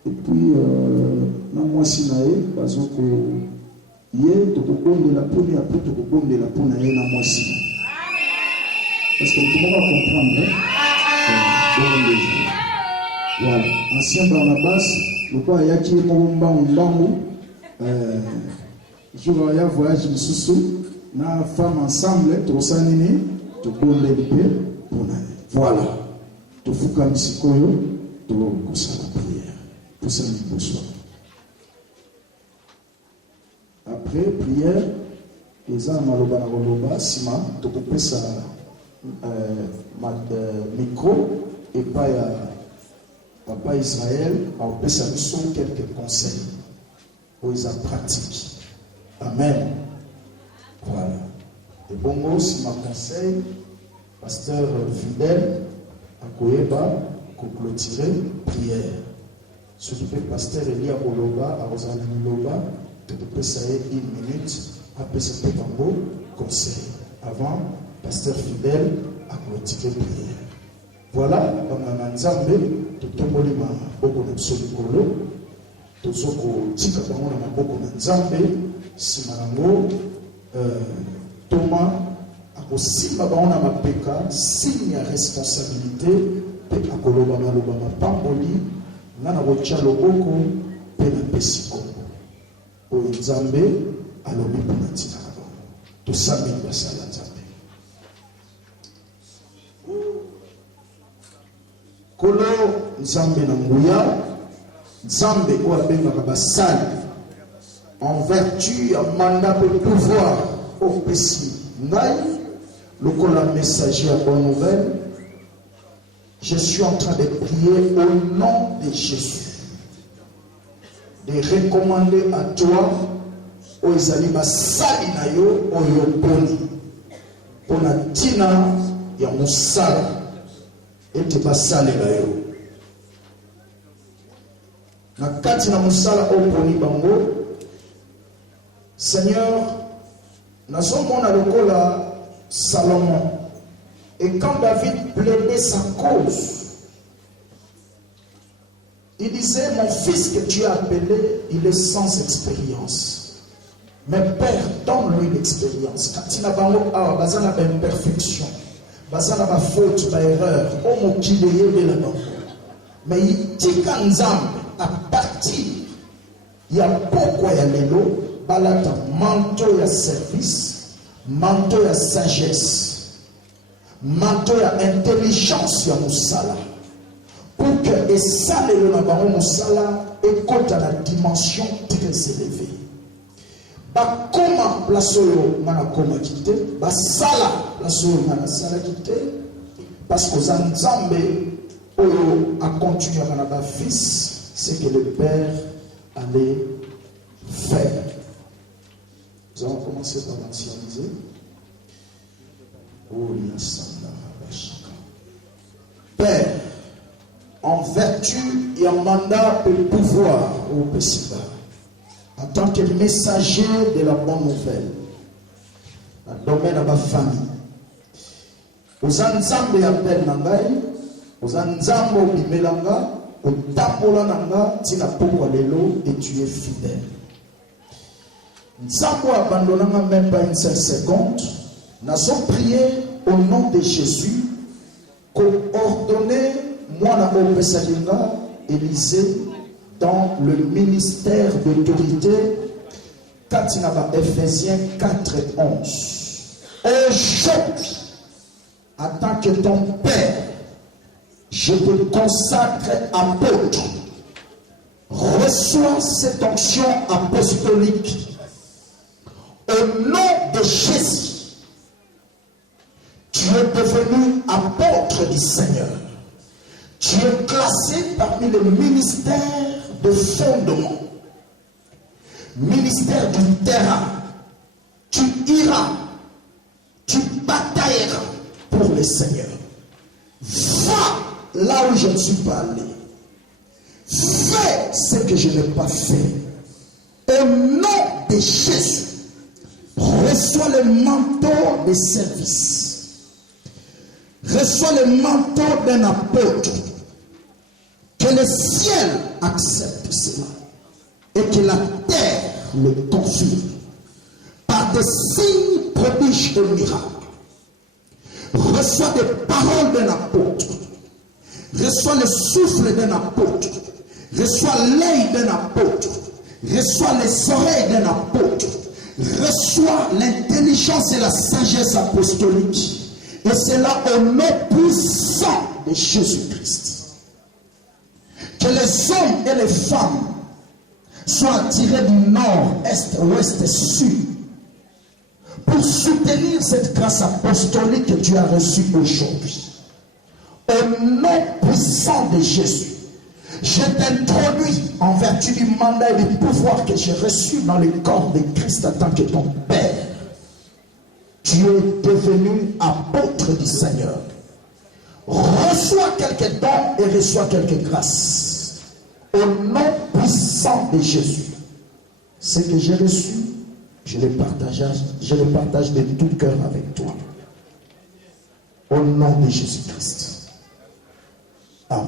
et puis, dans moi, Sinae, parce que, hier, tu peux de la poune, et après, tu peux de la poune, et dans moi, Sinae. Parce que tout le monde va comprendre, hein? Voilà. Ancien Barnabas, le quoi, il y a qui est mon jour ya voyage misusu na femme ensemble tosanini tobonde lipe pona voilà tofuka misikoyo tokosala prière tosali bonsoir après prière eza maloba na koloba sima tokopesa micro epai ya papa Israël aopesa biso quelques conseils pour eza pratique. Amen. Voilà. Et bon aussi ma conseil, pasteur fidèle, à Koyeba, pour clôturer prière. Ce qui fait pasteur Elia Oloba, à Rosanne Loba, de peut essayer 1 minute, après ce petit conseil. Avant, pasteur fidèle, à clôturer prière. Voilà, dans ma nzambe, tout le monde m'a beaucoup de solikolo, tout ce qu'on dit que dans ma beaucoup de nzambe, simanango Thomas akosimba baona mapeka signe ya responsabilité pe akoloba maloba mapamboli ngana kotia loboko pe na pesi kongo oyo nzambe alobi mpona ntina na bango tosambeli basala nzambe kolo nzambe na nguya nzambe oyo abengaka basali en vertu à mandat de pouvoir au Pessi Ngai, le messager à bonne nouvelle, je suis en train de prier au nom de Jésus, de recommander à toi, aux Izaliba Salinayo, au Yoponi, pour la tina ya Moussala, et te basalilayo. Na katina Moussala au Poni Bango, Seigneur, nous sommes à l'école à Salomon. Et quand David plaidait sa cause, il disait, mon fils que tu as appelé, il est sans expérience. Mais Père, donne-lui l'expérience. Quand il n'a pas une imperfection, une faute, une erreur, mais il dit qu'à partir, il y a pourquoi il y a l'élo. Balata manteau ya service, manteau ya sagesse, manteau ya intelligence ya musala. Pour que et ça le nabaron musala écoute à la dimension très élevée. Ba comment place yo na koma kité, ba sala place yo na sala kité parce que Nzambe oyo a continué à ba fils, c'est que le père allait faire. Nous allons commencer par l'ancienniser. Oh, il y a ça là. en vertu et en mandat de pouvoir au Pessiba, en tant que messager de la bonne nouvelle, dans le domaine de ma famille. Aux Anzambe appel Nangai, aux Anzambo Bimelanga, au Tambola Nanga, Tina Poko Lelo, et tu es fidèle. Nzambo abandonnant même pas une seule seconde, nous avons prié au nom de Jésus, qu'on ordonnait moi la Salinga, Élysée, dans le ministère d'autorité, Katinaba Ephésiens 4:11. Aujourd'hui, en tant que ton Père, je te consacre apôtre. Reçois cette onction apostolique. Au nom de Jésus, tu es devenu apôtre du Seigneur. Tu es classé parmi les ministères de fondement, ministère du terrain. Tu iras, tu batailleras pour le Seigneur. Va là où je ne suis pas allé. Fais ce que je n'ai pas fait. Au nom de Jésus, reçois le manteau de service. Reçois le manteau d'un apôtre. Que le ciel accepte cela. Et que la terre le confirme. Par des signes, prodiges et miracles. Reçois des paroles d'un apôtre. Reçois le souffle d'un apôtre. Reçois l'œil d'un apôtre. Reçois les oreilles d'un apôtre. Reçois l'intelligence et la sagesse apostolique. Et c'est là au nom puissant de Jésus-Christ. Que les hommes et les femmes soient attirés du nord, est, ouest et sud pour soutenir cette grâce apostolique que tu as reçue aujourd'hui. Au nom puissant de Jésus, je t'introduis en vertu du mandat et du pouvoir que j'ai reçu dans le corps de Christ en tant que ton Père. Tu es devenu apôtre du Seigneur. Reçois quelques dons et reçois quelques grâces. Au nom puissant de Jésus. Ce que j'ai reçu, je le partage de tout cœur avec toi. Au nom de Jésus-Christ. Amen.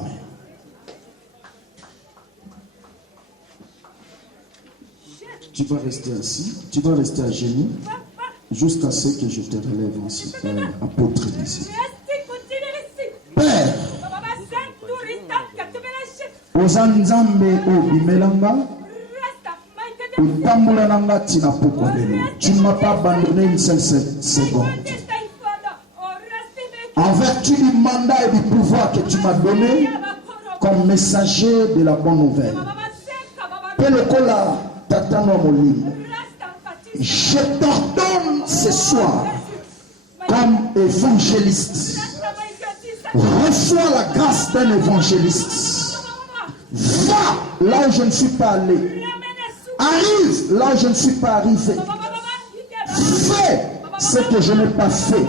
Tu vas rester assis, tu vas rester à genoux jusqu'à ce que je te relève ainsi, apôtre d'ici. Père, Ozanzambe Obimelanga, Otambulananga Tina Pokolelo. Tu ne m'as pas abandonné une seule seconde. En vertu du mandat et du pouvoir que tu m'as donné comme messager de la bonne nouvelle. Pelokola Tatano Molimo. Je t'ordonne ce soir comme évangéliste. Reçois la grâce d'un évangéliste. Va là où je ne suis pas allé. Arrive là où je ne suis pas arrivé. Fais ce que je n'ai pas fait.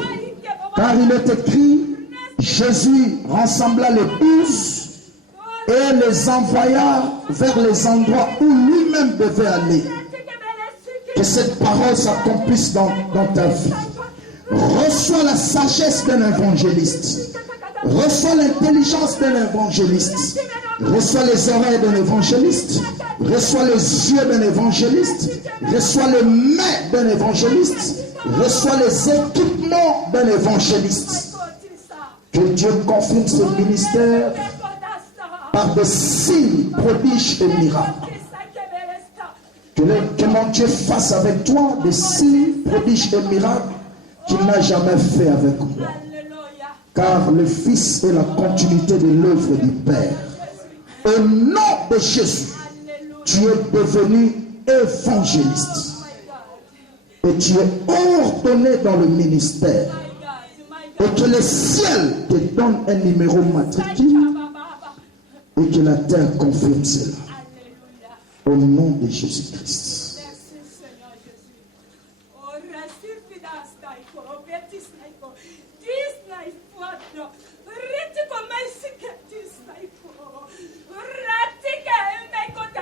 Car il est écrit, Jésus rassembla les 12 et les envoya vers les endroits où lui-même devait aller. Que cette parole s'accomplisse dans ta vie. Reçois la sagesse d'un évangéliste. Reçois l'intelligence d'un évangéliste. Reçois les oreilles d'un évangéliste. Reçois les yeux d'un évangéliste. Reçois les mains d'un évangéliste. Reçois les équipements d'un évangéliste. Que Dieu confirme ce ministère par des signes, prodiges et miracles. Que mon Dieu fasse avec toi des signes, prodiges et miracles qu'il n'a jamais fait avec moi. Car le Fils est la continuité de l'œuvre du Père. Au nom de Jésus, tu es devenu évangéliste. Et tu es ordonné dans le ministère. Et que le ciel te donne un numéro matricule. Et que la terre confirme cela. Au nom de Jésus-Christ.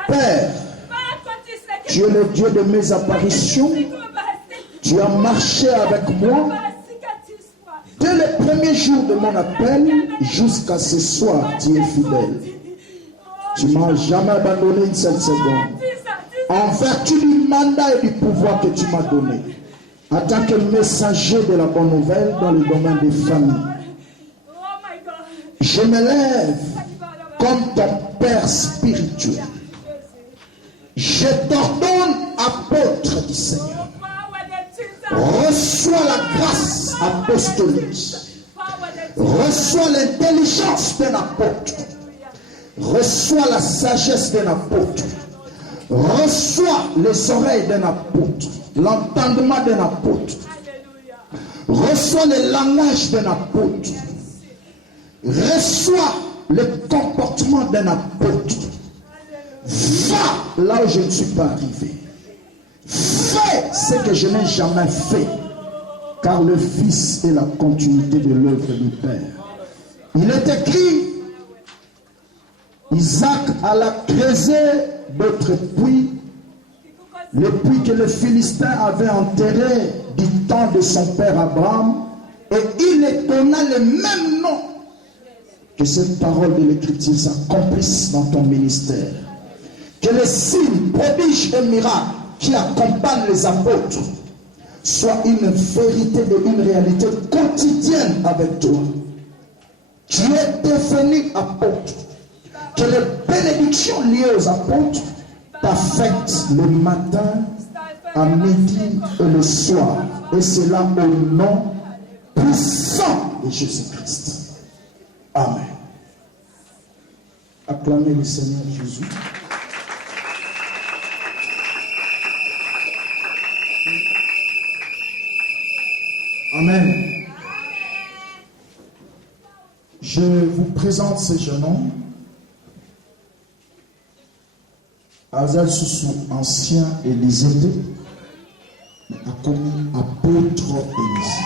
Père, tu es le Dieu de mes apparitions. Tu as marché avec moi dès le premier jour de mon appel jusqu'à ce soir. Tu es fidèle. Tu ne m'as jamais abandonné une seule seconde. En vertu du mandat et du pouvoir que tu m'as donné, en tant que messager de la bonne nouvelle dans le domaine des familles, je me lève comme ton Père spirituel. Je t'ordonne, apôtre du Seigneur, reçois la grâce apostolique, reçois l'intelligence d'un apôtre, reçois la sagesse d'un apôtre, reçois les oreilles d'un apôtre, l'entendement d'un apôtre, reçois le langage d'un apôtre, reçois le comportement d'un apôtre. Va là où je ne suis pas arrivé. Fais ce que je n'ai jamais fait, car le Fils est la continuité de l'œuvre du Père. Il est écrit, Isaac alla creuser d'autres puits, le puits que le Philistin avait enterré du temps de son père Abraham, et il lui donna le même nom. Que cette parole de l'Écriture s'accomplisse dans ton ministère. Que les signes, prodiges et miracles qui accompagnent les apôtres soient une vérité et une réalité quotidienne avec toi. Tu es devenu apôtre. Que les bénédictions liées aux apôtres t'affectent le matin, à midi et le soir. Et cela au nom puissant de Jésus-Christ. Amen. Acclamez le Seigneur Jésus. Amen. Je vous présente ce jeune homme. Azal Soussou, ancien Élisée, mais a commis apôtre Élisée.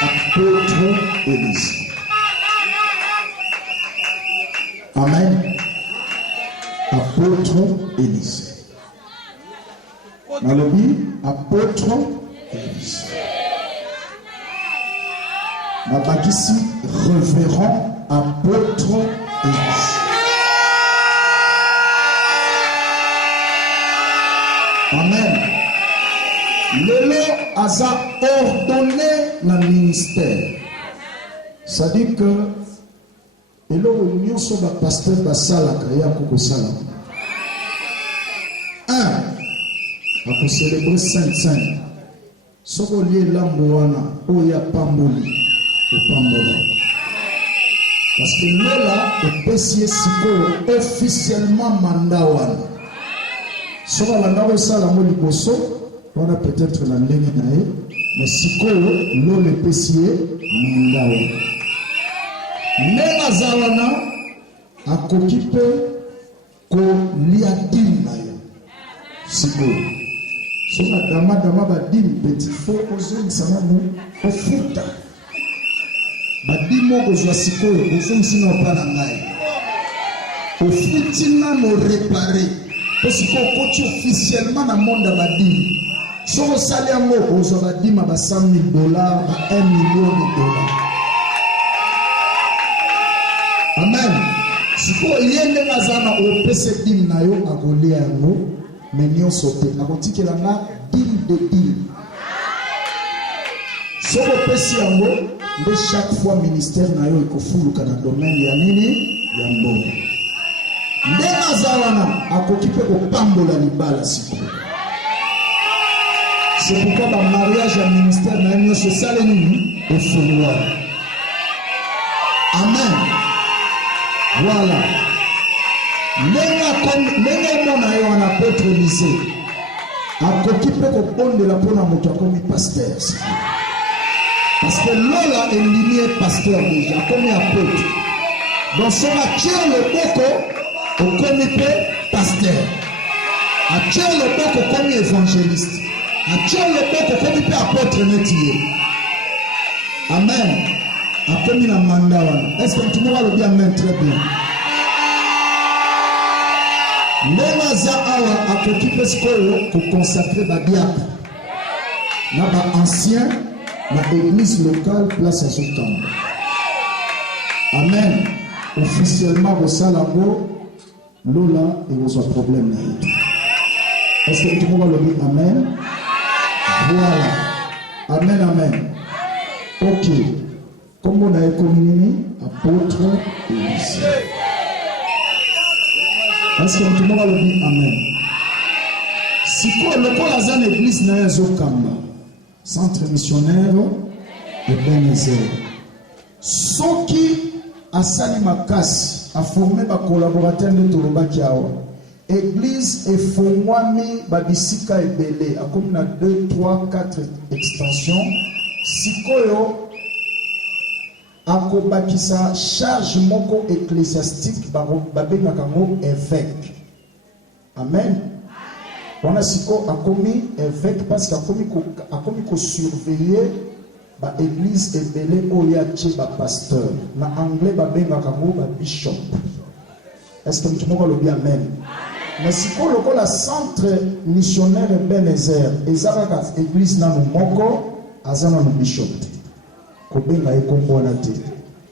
Apôtre Élisée. Amen. Apôtre Élisée. Nalobi, apôtre Élisée. Nabakisi, révérend apôtre Élisée. Amen. Lelo aza ordonné le ministère. C'est-à-dire que eloko nyonso ba pasteur basalaka ya kokosala. 1. Ako célébrer Saint-Saint. Soko lié lambo wana oya pamboli opambola. Parce que lola epesi siko officiellement mandat wana. Soko landa osala mo liboso wana peut-être la ndenge na ye, mais siko lola epesi mandat wana. Nena zawana akoki mpe kolia dîme na yo sikoyo. Soka dama badîme petit faux ozongisa nanu ofuta badîme okozwa sikoyo ozongisi na opa na ngai ofuti nano réparé mpo sikoyo okoti officiellement na monde ya badîme. Soki osali yango ozwa badîme ba $100,000 ba $1 million. Amen. Sikoyo ye ndenge aza na opesa dîme na yo akolia yango mais nyonso te akotikela nga dîme de dîme. Soki opesi yango nde chaque fois ministère na yo ekofuluka na domaine ya nini ya mbongo. Ndenge aza wana akoki mpe kopambola libala sikoyo. C'est pourquoi ba mariage ya ministère na yo nyonso esali nini efuluwa. Amen. Voilà. Ndenge mona yo wana apôtre Élisée akoki mpe kobondela mpona moto akomi pasteur. Parce que lola endimi ye pasteur déjà akomi apôtre. Donc soki atie loboko okomi mpe pasteur, atie loboko okomi évangéliste, atie loboko okomi mpe apôtre neti ye. Amen. akomi na mandat wana. Est-ce que tout le monde le dit amen très bien? Ndenge aza awa akoki mpe sikoyo kokonsacre badiaka na baancien na église locale place azotamba. Amen. Officiellement kosala ngo lola ekozwa problème na ye. Est-ce que tout le monde le dit amen? Voilà. Amen, amen. Ok. Comme on a économie, apôtre Élise. Est-ce que tout le monde le dit amen? Si le col a une église n'a un zokamba, centre missionnaire de Benezer. Ceux qui a sali makasi a formé des collaborateurs de Torobakiawa. Église et fomwami babisika ebele a comme na 2, 3, 4 extensions. Sikoyo akobakisa charge moko ecclésiastique babengaka ngo évêque. Amen. Wana siko akomi évêque parce qu'akomi ko surveiller ba église ebele oya che ba pasteur. Na anglais babengaka ngo ba bishop. Est-ce que tu m'as dit amen? Mais si on le la centre missionnaire Benezer et Zaraka église na moko azana no bishop ko benga e kombo na te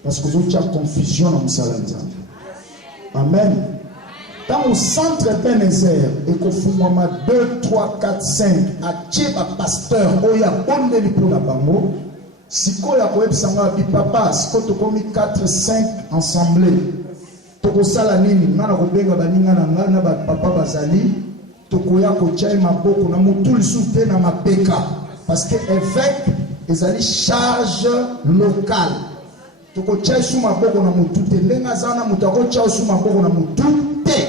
parce que vous avez confusion dans musalanza. Amen. Dans le centre Benezer et ko fumama 2 3 4 5 a tcheba pasteur oya bondeli pour la bango siko ya ko ebsanga bi papa siko to komi 4 5 ensemble. Tokosala nini ngana kobenga baninga na ngana ba papa bazali tokoya kochai maboko na mutuli sute na mapeka parce que évêque ezali charge locale tokochai su maboko na mutute ndenga zana mutakocha su maboko na mutute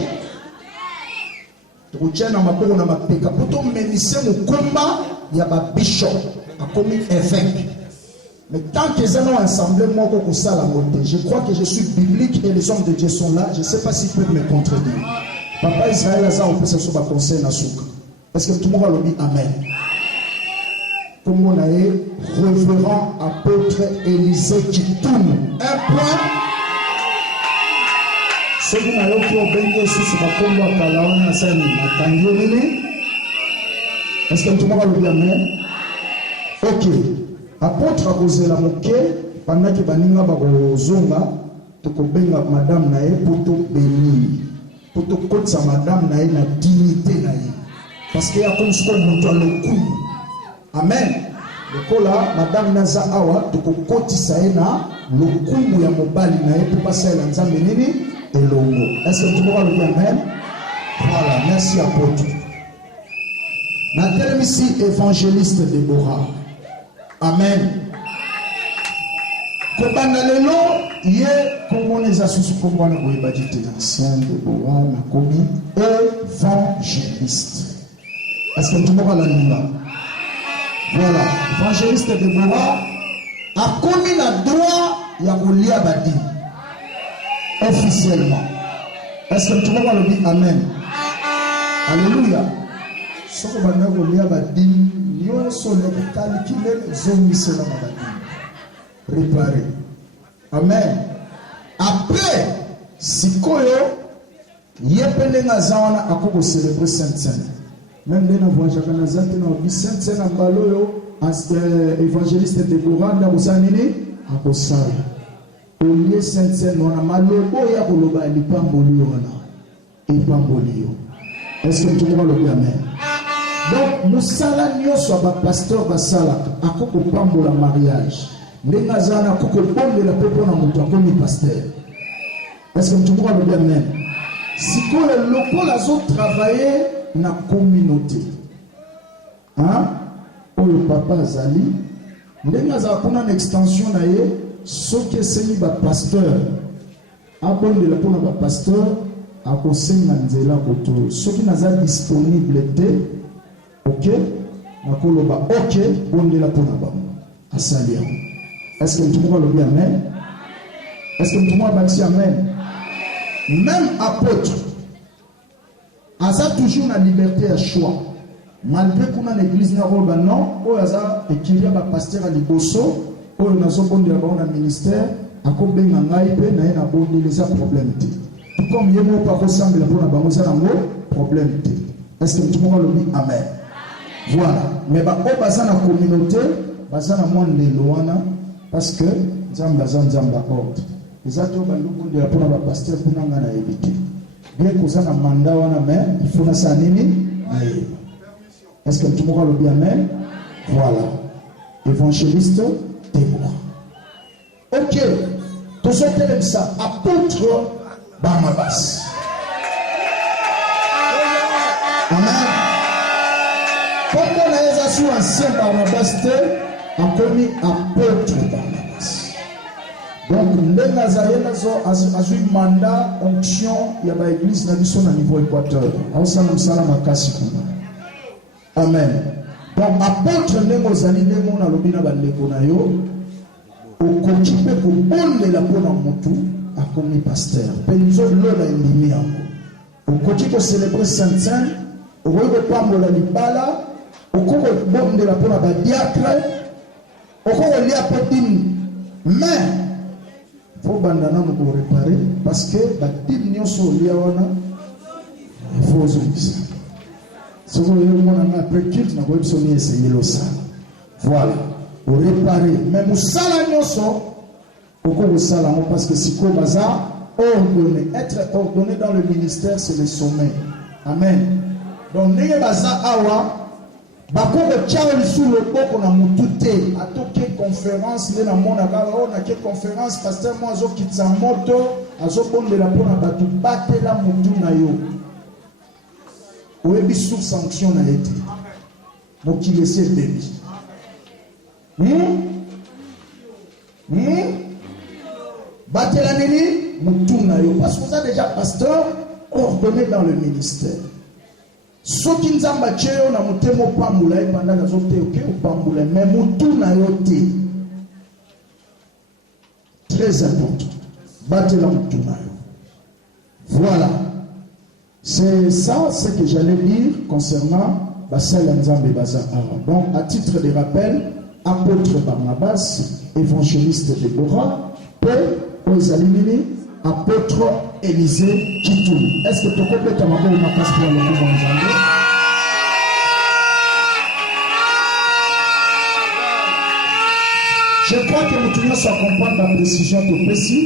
tokochai na maboko na mapeka poto menise mukomba ya ba bishop akomi évêque. Mais tant que nous avons ensemble, je crois que je suis biblique et les hommes de Dieu sont là. Je ne sais pas s'ils peuvent me contredire. Papa Israël a on peut se faire conseil na souka. Est-ce que tout le monde va le dire amen? Comme on a révérend apôtre Élisée Kitoum. Un point. Ce qui n'a pas obéi sur ce qu'on va parler, c'est un est-ce que tout le monde va le dire amen? Ok. Apôtre akozela moke pendant que baninga bakozonga tokobenga madame na ye poto béni poto kotsa madame na ye na dignité na ye parce que ya comme ce qu'on montre le coup. Amen. Lokola madame naza awa tokokotisa ye na lokumu ya mobali na ye pour passer la nzambe nini elongo. Est-ce que tout le monde le dit amen? Voilà, merci apôtre. Na terme ici évangéliste Déborah. Amen. Kobanda lelo ye komoneza susu kombana koyebadite ancien Déborah na komi évangéliste. Est-ce que tout le monde l'a dit? Voilà, évangéliste Déborah a commis la droit ya kolia badi officiellement. Est-ce que tout le monde le dit amen? Alléluia. Ce que banda kolia badi yo so le calculer zone cela mabadi réparer. Amen. Après sikoyo yepelenga zawana akoko célébrer Sainte Seine. Même les voyageurs na zate na bi Sainte Seine ambaloyo évangéliste Déborah nda usanini akosala. Olie Sainte Seine na malobo ya koloba lipamboli wana. Ipamboli yo. Est-ce que tout le monde le dit amen? Donc, musala nyoso ba pasteur basala akoko pambola mariage. Ndenga zana akoko bombe la pepo na mutu akomi pasteur. Est-ce que tout le monde le dit amen? Si le local a travaillé na communauté. Hein? O le papa Zali, ndenga za kuna na extension na ye, soke seni ba pasteur. Abonde la pona ba pasteur akosenga nzela koto. Soki naza disponible te ok, nakoloba ok, bonde la pona ba. Asalia. Est-ce que tout le monde le dit amen? Est-ce que tout le monde va dire amen? Même apôtre, Aza toujours la liberté à choix. Malgré qu'on a l'église n'a pas non, ou Aza et qu'il y a un pasteur à Liboso, oyo nazobondela bango na ministère akobenga ngai mpe naye nabondeli eza problème te tout comme ye moko akosambela mpo na bango eza nango problème te. Est-ce que tout le monde dit amen? Voilà. Mais oyo baza na communauté baza na mwa ndelo wana parce que nzambe aza nzambe ordre eza to bandokondela mpo na bapaster mpona nga na yebi te bien koza na manda wana mais il faut nasala nini nayeba. Est-ce que tout le monde dit amen? Voilà. Évangéliste témoin. Ok. Tout ça comme ça. Apôtre Barnabas. Amen. Comme on a eu ancien Barnabas, on a commis apôtre Barnabas. Donc, les Nazariens ont eu mandat, onction, il y a l'église dans le niveau équateur. Amen. Donc, apôtre Nemozali, Nemo na lobina bandeko na yo, okokipe kobondela mpona motu akomi pasteur. Pe nzolola endimi yango. Okoki kocélébrer Sainte-Sainte, okoki kopambola libala, okoki kobondela mpona badiacre, okoki kolia mpe dîme. Mais, faut banda nanu koréparer, parce que badîme nyonso olia wana, il faut ozongisa. Si vous voulez, après culte, nous avons essayé le sang. Voilà. Vous réparez. Mais nous salons pourquoi vous salons? Parce que si vous êtes ordonné, être ordonné dans le ministère, c'est le sommet. Amen. Donc, nous avons bako tchao sur le boko na mutute atoke conférence le na mona kala na ke conférence pasteur moi zo kitsa moto azo bondela pona batu batela mutu na yo. Oyebi sous sanction na été mokili ese bebi batela nini mutu na yo parce que vous êtes déjà pasteur ordonné dans le ministère. Soki nzamba cheyo na mutemo pambula epanda kazote oke opambula mais mutu na yo te. Très important. Batela mutu na yo. Voilà. C'est ça ce que j'allais dire concernant Basel Nzambe Baza Ara. Donc, à titre de rappel, apôtre Barnabas, évangéliste Déborah, Paul, Ozalimini, apôtre Élisée Kitou. Est-ce que tu complètes ma bonne passe pour le mouvement Nzambe? Je crois que nous devons comprendre la précision de précis.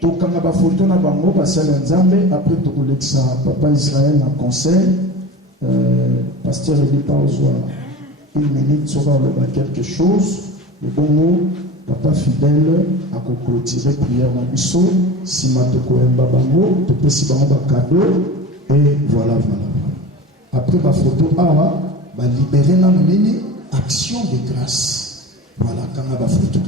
Tokanga ba photo na bango basala nzambe après tokolexa papa Israël en conseil pasteur Eli Pauzwa une minute sur quelque chose le bon mot papa fidèle a clôturer prière na biso sima tokoemba bango topesi bango ba cadeau et voilà après ba photo awa ba libérer na nini action de grâce voilà kanga ba photo.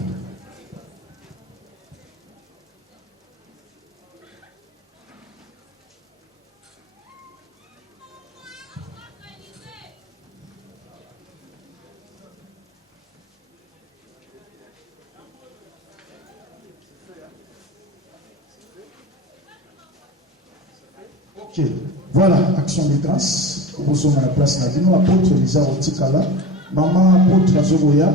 Ok, voilà, action de grâce. Vous sommes à la place Nadino, apôtre Lisa Rotikala, maman apôtre Azoboya.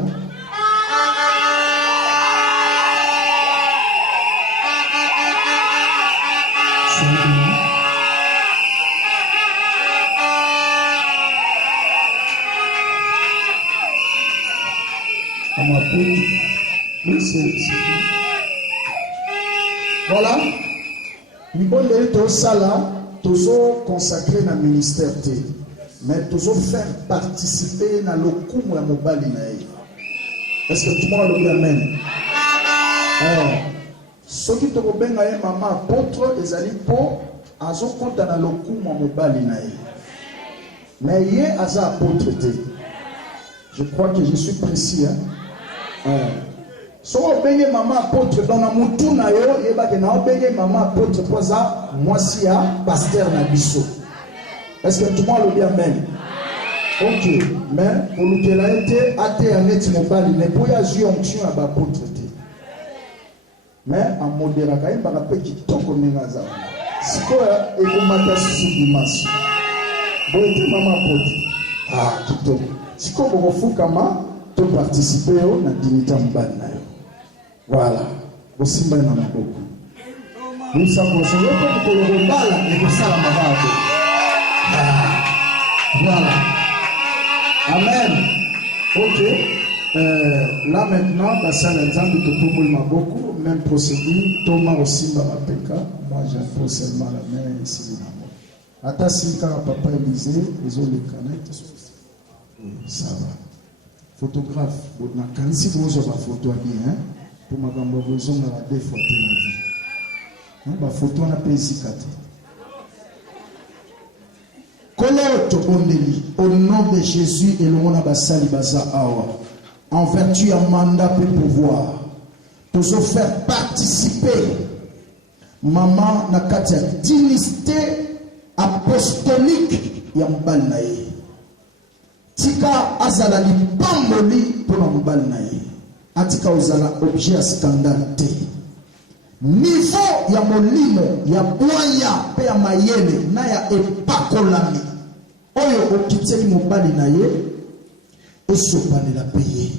Maman apôtre, oui, c'est. Voilà, Libon de Tosala. Toujours consacré dans le ministère, mais toujours faire participer dans le coup de mobile. Est-ce que tout le monde dit amen? Ceux qui te rebenga maman apôtre, les alliés pour, ils ont compte dans le coup de mobile. Mais il y a un apôtre. Je crois que je suis précis. Si on benga maman apôtre dans la moutou na yo, il y a benga maman apôtre pour ça, moi si ya pasteur na biso. Est-ce que tout le monde le dit amen? Ok, mais pour nous qu'elle a été athée à net mobile, mais pour y avoir onction à l'apôtre. Mais en modérant quand même par rapport qui toko mengaza. Si quoi et vous m'attendez sous dimanche. Bon était maman apôtre. Ah, qui toko. Si quoi vous fou kama to participer au na dignité mobile na yo. Voilà. Aussi bien dans beaucoup. Nous savons que le Kolobala et le Salamabado. Voilà. Amen. Ok. Là maintenant, Bassan Nzambi Totomo Maboko, même procédure, Thomas aussi Mapeka. Moi j'impose seulement la main ici. Ata si quand papa Élisée, les autres les canettes. Oui, ça va. Photographe, on a quand si vous avez photo bien, pour ma gambo vous on a des photos dans la vie. Ba photo on a pas ici kate. Koloto ondeli au nom de Jésus et le monde basali baza awa. En vertu à mandat pour pouvoir toujours faire participer maman na katia dynastie apostolique ya mbali na ye. Tika azala lipamboli pona mbali na ye. Atika ozala objet ya scandale te. Niveau ya molimo ya bwanya pe ya mayele na ya epakolami oyo okiteli mobali na ye esopanela pe ye.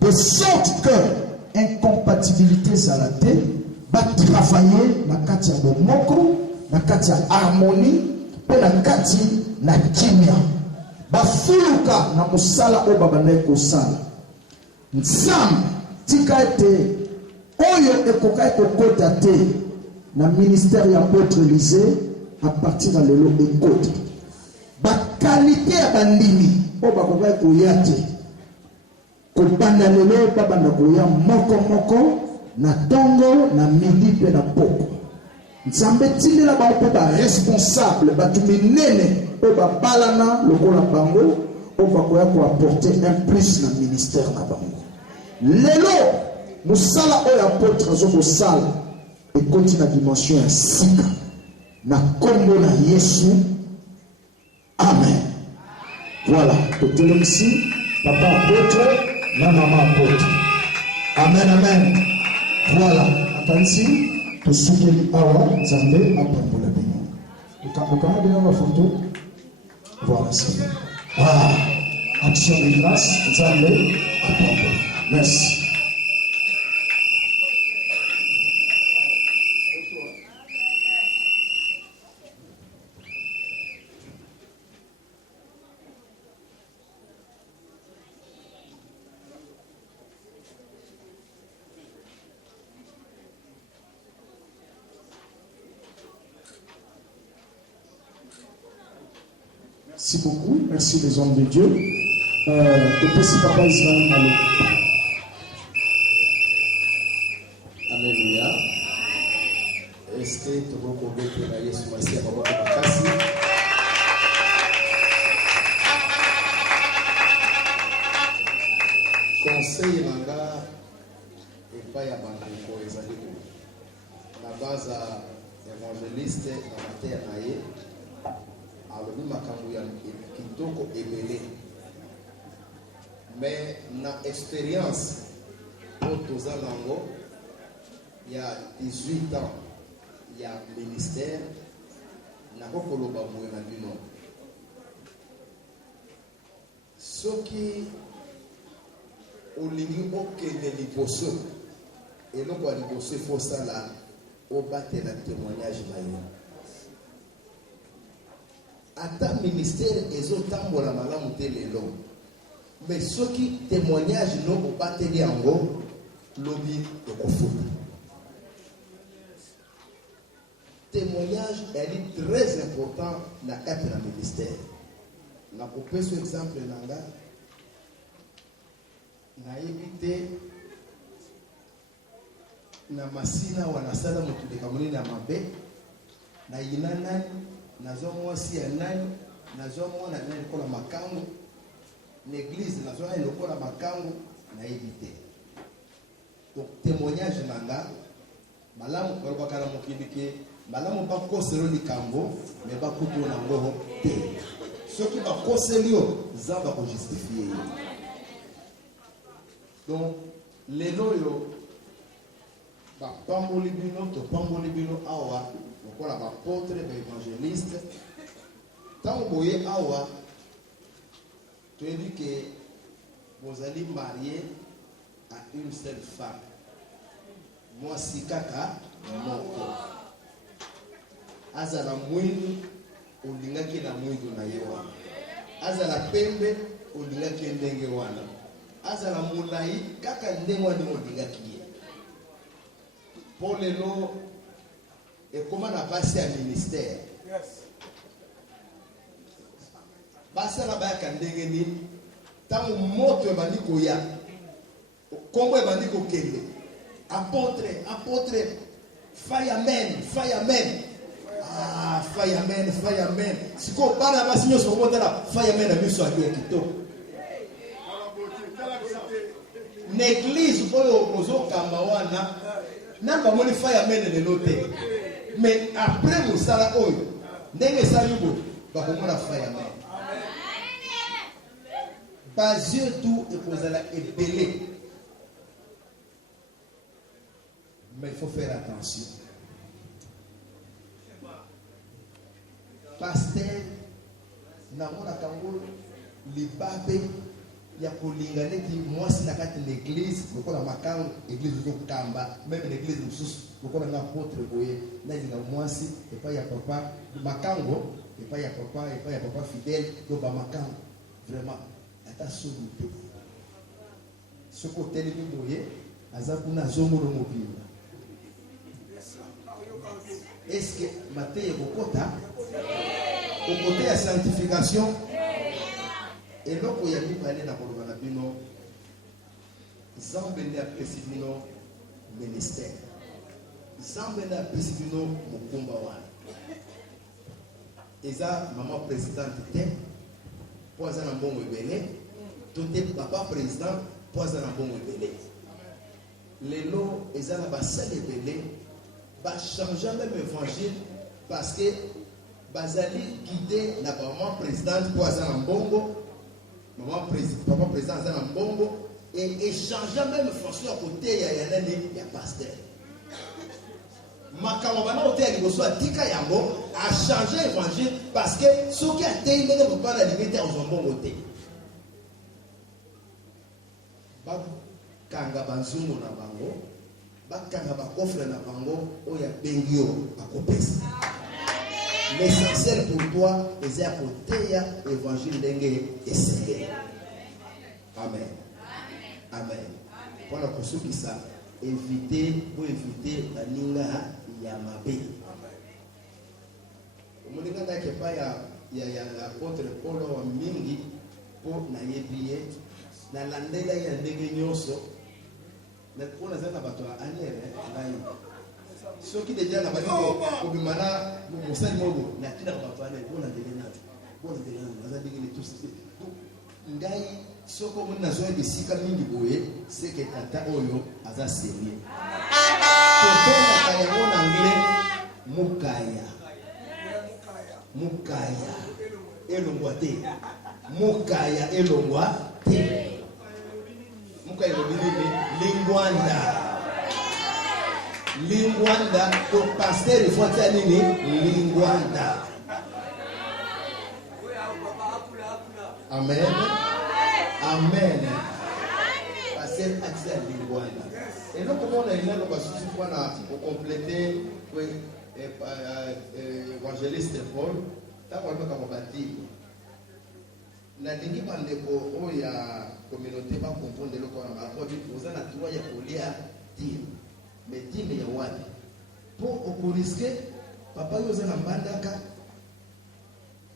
De sorte que incompatibilité zalate va travailler na kati ya bomoko, na kati ya harmonie pe na kati na kimia. Bafuluka na musala o babane kosala. Nzambe tika ete oyo ekoka ekokota te na ministère ya apôtre Élisée à partir de lelo ekota. Ba qualité ya bandimi o bakoka ekoya te. Kopanda lelo babanda koya moko moko na tongo na midi pe na poko. Nzambe tindela ba po ba responsable batu minene o ba balana lokola bango o ba koya ko apporter un plus na ministère na bango. Lelo musala o ya apôtre zo musala et continue na dimension ya sika na kombo na Yesu. Amen. Voilà, tout le ici, papa apôtre, na maman apôtre. Amen, amen. Voilà, attention, tout ce qui est awa, Nzambe apambola bino. Ukana bien ma photo. Voilà, c'est bien. Ah, action de grâce, Nzambe apambola. Merci. Merci beaucoup. Merci les hommes de Dieu. Le petit papa Israël Malo. Alléluia. Est-ce que tu veux qu'on veut que Yesu Masia Baba Bakasi? Conseil nanga et pas ya bandeko ezali na base évangéliste na mater na ye. Alors nous makambo ya kitoko ebele. Mais na expérience pour tous nango il y a 18 ans il y a ministère na kokoloba moyo na bino. Soki olingi okende liboso eloko ya liboso ifo sala obatela témoignage na yo. Ata ministère ezotambola malamu te lelo. Mais ceux qui témoignage non au bateli yango lobi ekofuta. Témoignage est très important na kati na ministère. Na kopé ce exemple nanga na yebite na masina wanasala mutu de kamoni na mabe na yinana nazo mwasi ya nani nazo mwana nani kola makango l'église nazo nani kola makango na éviter. Donc témoignage nanga malamu kwa bakala mokindike malamu ba koselo likambo mais ba kutu na ngoho te. Ceux qui ba koselio za ba ko justifier. Donc les loyo ba pamboli bino to pamboli bino awa lokola ba apôtre ba évangéliste tant boye awa tu dis que vous allez marier à une seule femme mwasi kaka moko azala mwindu olingaki na mwindu na ye wana azala pembe olingaki ndenge wana azala mulai kaka ndenge wana olingaki ye po lelo ekoma na basi ya ministère basala bayaka ndenge nini ntango moto ebandi koya kombo ebandi kokende apôtre fireman fireman sikoyo bana basi nyonso komotala fireman na miso ake ya kitoko na eglize oyo ozokamba wana na bamoni fireman lelo te mais après mosala oyo ndenge esali boye bakomona fireman bazieu tout ekozala ebele mais il faut faire attention. Pasteur namona kango libabe ya kolinga neti mwasi na kati l'église lokola makango église zo kamba même l'église mususu lokola na apôtre boye na linga mwasi epa ya papa makango epa ya papa fidèle do ba makango vraiment ata soluté soko teli boye azakuna zomoro mobile. Est-ce que Matthieu Bokota au côté de sanctification et là où il y a mis parler dans le bino zambene a pesibino ministère zambene a pesibino mukumba wana eza maman présidente te poza na mbongo ebele tote papa président poza na mbongo ebele lelo eza na basale ebele va changer même évangile parce que bazali guidé la maman présidente pour avoir un bongo maman président papa président avoir un bongo et échanger même fonction à côté il y a pasteur makambo bana côté ya liboso atika yango a changer évangile parce que ceux qui a été ne peuvent pas la limiter aux bongo te ba kanga banzumu na bango bakanga bakofre na bango oya bengio akopesa l'essentiel pour toi est à côté ya évangile ndenge esengeli amen amen pour kosukisa éviter baninga ya mabe omoninga ndake pa ya apôtre Paul wa mingi po na yebiye na landela ya ndenge nyonso na kuna zana bato aniere ngai soki deja na baniko obimana musali mogo na tina bato aniere bona delena naza dingini tous ngai soko mona zo ebisika mingi boye seke tata oyo aza sérieux topena kaya mona anglais mukaya elongwa te mukaya elongwa te muka yobinini lingwanda to pasteur ifotia nini lingwanda amen pasteur atia lingwanda et donc comment on a une basusu pour na compléter évangéliste Paul takwalba kama bati na dingi bandeko oya communauté va comprendre le corps à quoi vous en a droit ya kolia dire mais dime ya wani pour okuriske papa yo za na mbandaka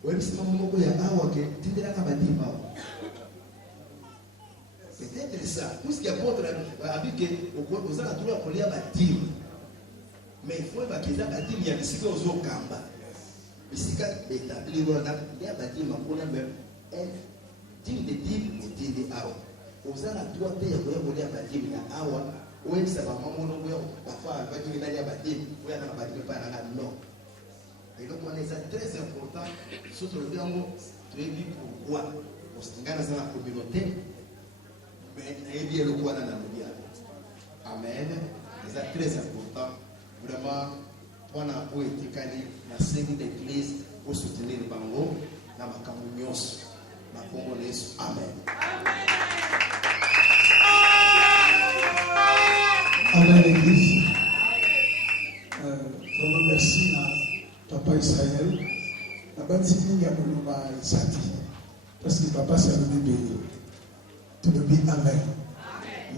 webisima moko ya awa ke tindela ka bandima peut-être ça puisque apôtre abike vous en a droit kolia badim mais il faut ba kiza badim ya bisika ozo kamba bisika établi wana ya badim mpona même dîme de dîme ou dîme de awa ozala droit te ya koya kolia badîme ya awa oyebisa bamamono oyo bafa badîme nani ya badîme oya na badîme pa nanga non eloko wana eza très important soki olobi yango toyebi pourquoi ngai naza na communauté mais nayebi eloko wana nalobi yango amen eza très important vraiment mpona oyo etikali nasengi l'église osoutenir bango na makambo nyonso. Amen. Amen, l'église. Israël, la bâtiment a mon nom Isati. Parce que papa, c'est le bébé. Tout le bien, amen.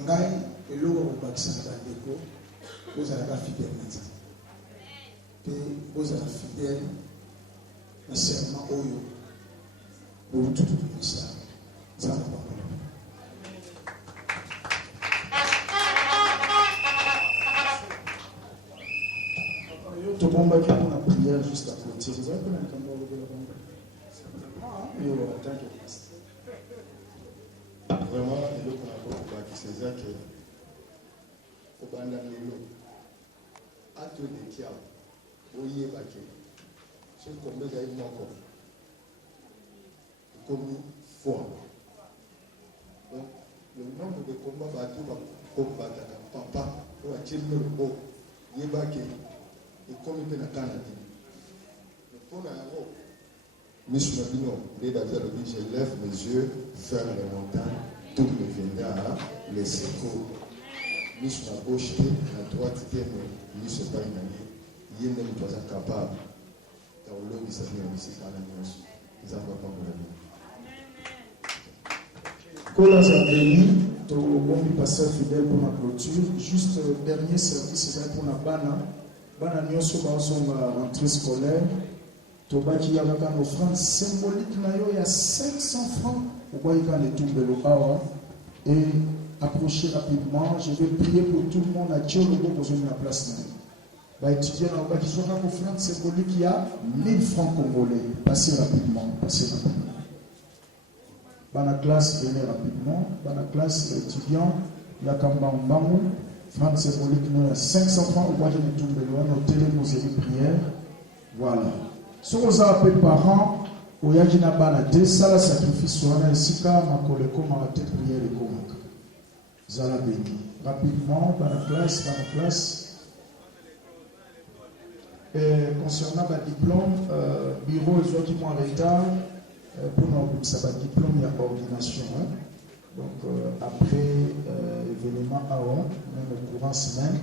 Ngai, et l'eau au vaccin dans le déco, vous avez la fidèle maintenant. Puis vous avez la fidèle, le serment Oyo, pour tout le ministère. Ça va pas. Tout le monde va la prière juste à côté. Vous avez pas la caméra de la bande. Vraiment, il faut qu'on a qui c'est ça que au Bandanilo, à tout des kia, au Yébaké, ce qu'on met à une encore, comme foi. Donc, le nombre de combats battus va combattre papa, ou à Tchilme le beau, Yébaké, et comme il est dans le Canada. Le pont à l'eau. Monsieur Mabino, je lève mes yeux vers les montagnes, tout me viendra, les secours. Monsieur Maboche, la droite, mais Monsieur Painani, il y a même pas capable. Car l'homme, il s'agit de ici, car la nuance, ils n'ont pas pour la vie. Quand on a béni, on va passer fidèle pour la clôture. Juste dernier service, c'est pour la bana. Bana nyonso bazonga rentrée scolaire. Tobaki yaka une offrande symbolique il y a 500 francs. Vous voyez quand les tombes de et approchez rapidement. Je vais prier pour tout le monde à Dieu le beau besoin de la place. Bah étudier dans le qui une offrande symbolique il y a 1000 francs congolais. Passez rapidement, passez rapidement. Dans la classe, venez rapidement. Dans la classe étudiant, il y a Kambambamu. Offrande symbolique il y a 500 francs. Vous voyez les tombes de l'eau. Notez les mots et prières. Voilà. Si vous avez des parents, vous avez des balades, ça la sacrifice, vous avez un sika, ma collègue, ma tête prière et comment. Vous allez béni. Rapidement, dans la classe. Concernant le diplôme, bureau, ils ont dit en retard. Pour nous, ça va diplôme, il y a ordination. Hein? Donc, après événement avant, même au courant semaine,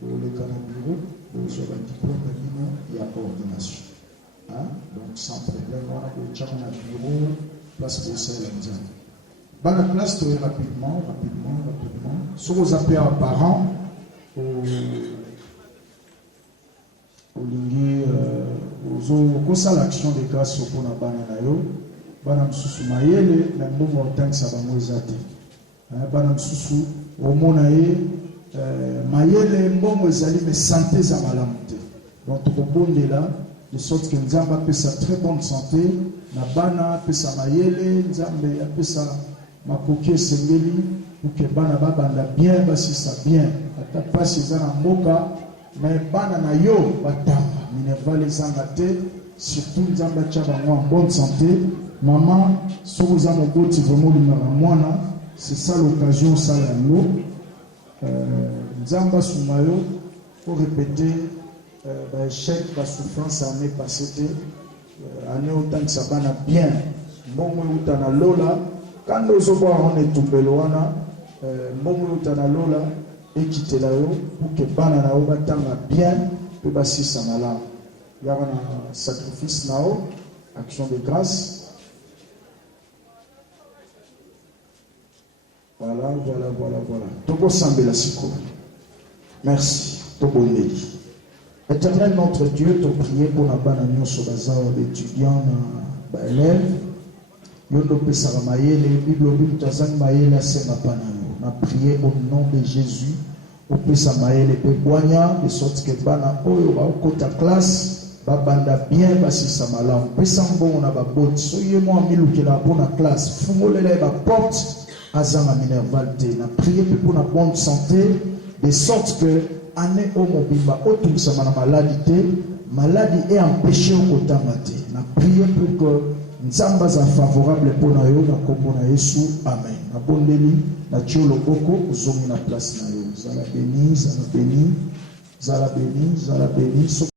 pour le canon bureau, vous avez un diplôme, il y a ordination. Hein? Donc sans problème, on a le bureau, place pour ça et l'Indien. Dans la classe, rapidement. Si vous appelez un parent, aux l'action de grâce pour la banane, banane sous maïele, la mouvement tant que ça va nous aider. Banane sous au monaïe, maïele, bon, vous allez me santé à malamute. Donc, au bon de là, de sorte que nous avons sa très bonne santé, na bana pesa mayele, nzambe apesa makoki sengeli pour que bana banda bien basi ça bien. Ata pasi za na mboka, mais bana na yo batamba, minerva les angate, surtout nzambe tchaba en bonne santé. Maman, si vous avez moboti vraiment lumara mwana, c'est ça l'occasion ça la l'eau. Nzamba sumayo pour répéter échec, la souffrance année passée, année autant que ça va bien. Bon, on est lola. Quand nous avons est tombé loana, bon, on est lola et quitter là pour que banana au battant bien, peut passer ça là. Il y a un sacrifice là, action de grâce. Voilà. Togo Sambela Siko. Merci. Togo Neli. Éternel notre Dieu, te prier pour la banane sur bazar d'étudiants, élèves. Yondo pesara mayele, Bible tazan mayele sema panano. Na prier au nom de Jésus. Au pesa mayele pe boigna de sorte que bana oyo ba kota classe ba banda bien basi samala. Pesa mbongo na ba bot. Soyez moi milukela pour la classe. Fumolele ba porte azama minerval te. Na prier pour la bonne santé de sorte que année au mobimba autour ça ma maladie est empêchée au kotamate. Na prier pour que nzamba za favorable pour na yo na kombo na Yesu. Amen. Na bondeli na Dieu loboko uzongi na place na yo. Zala béni.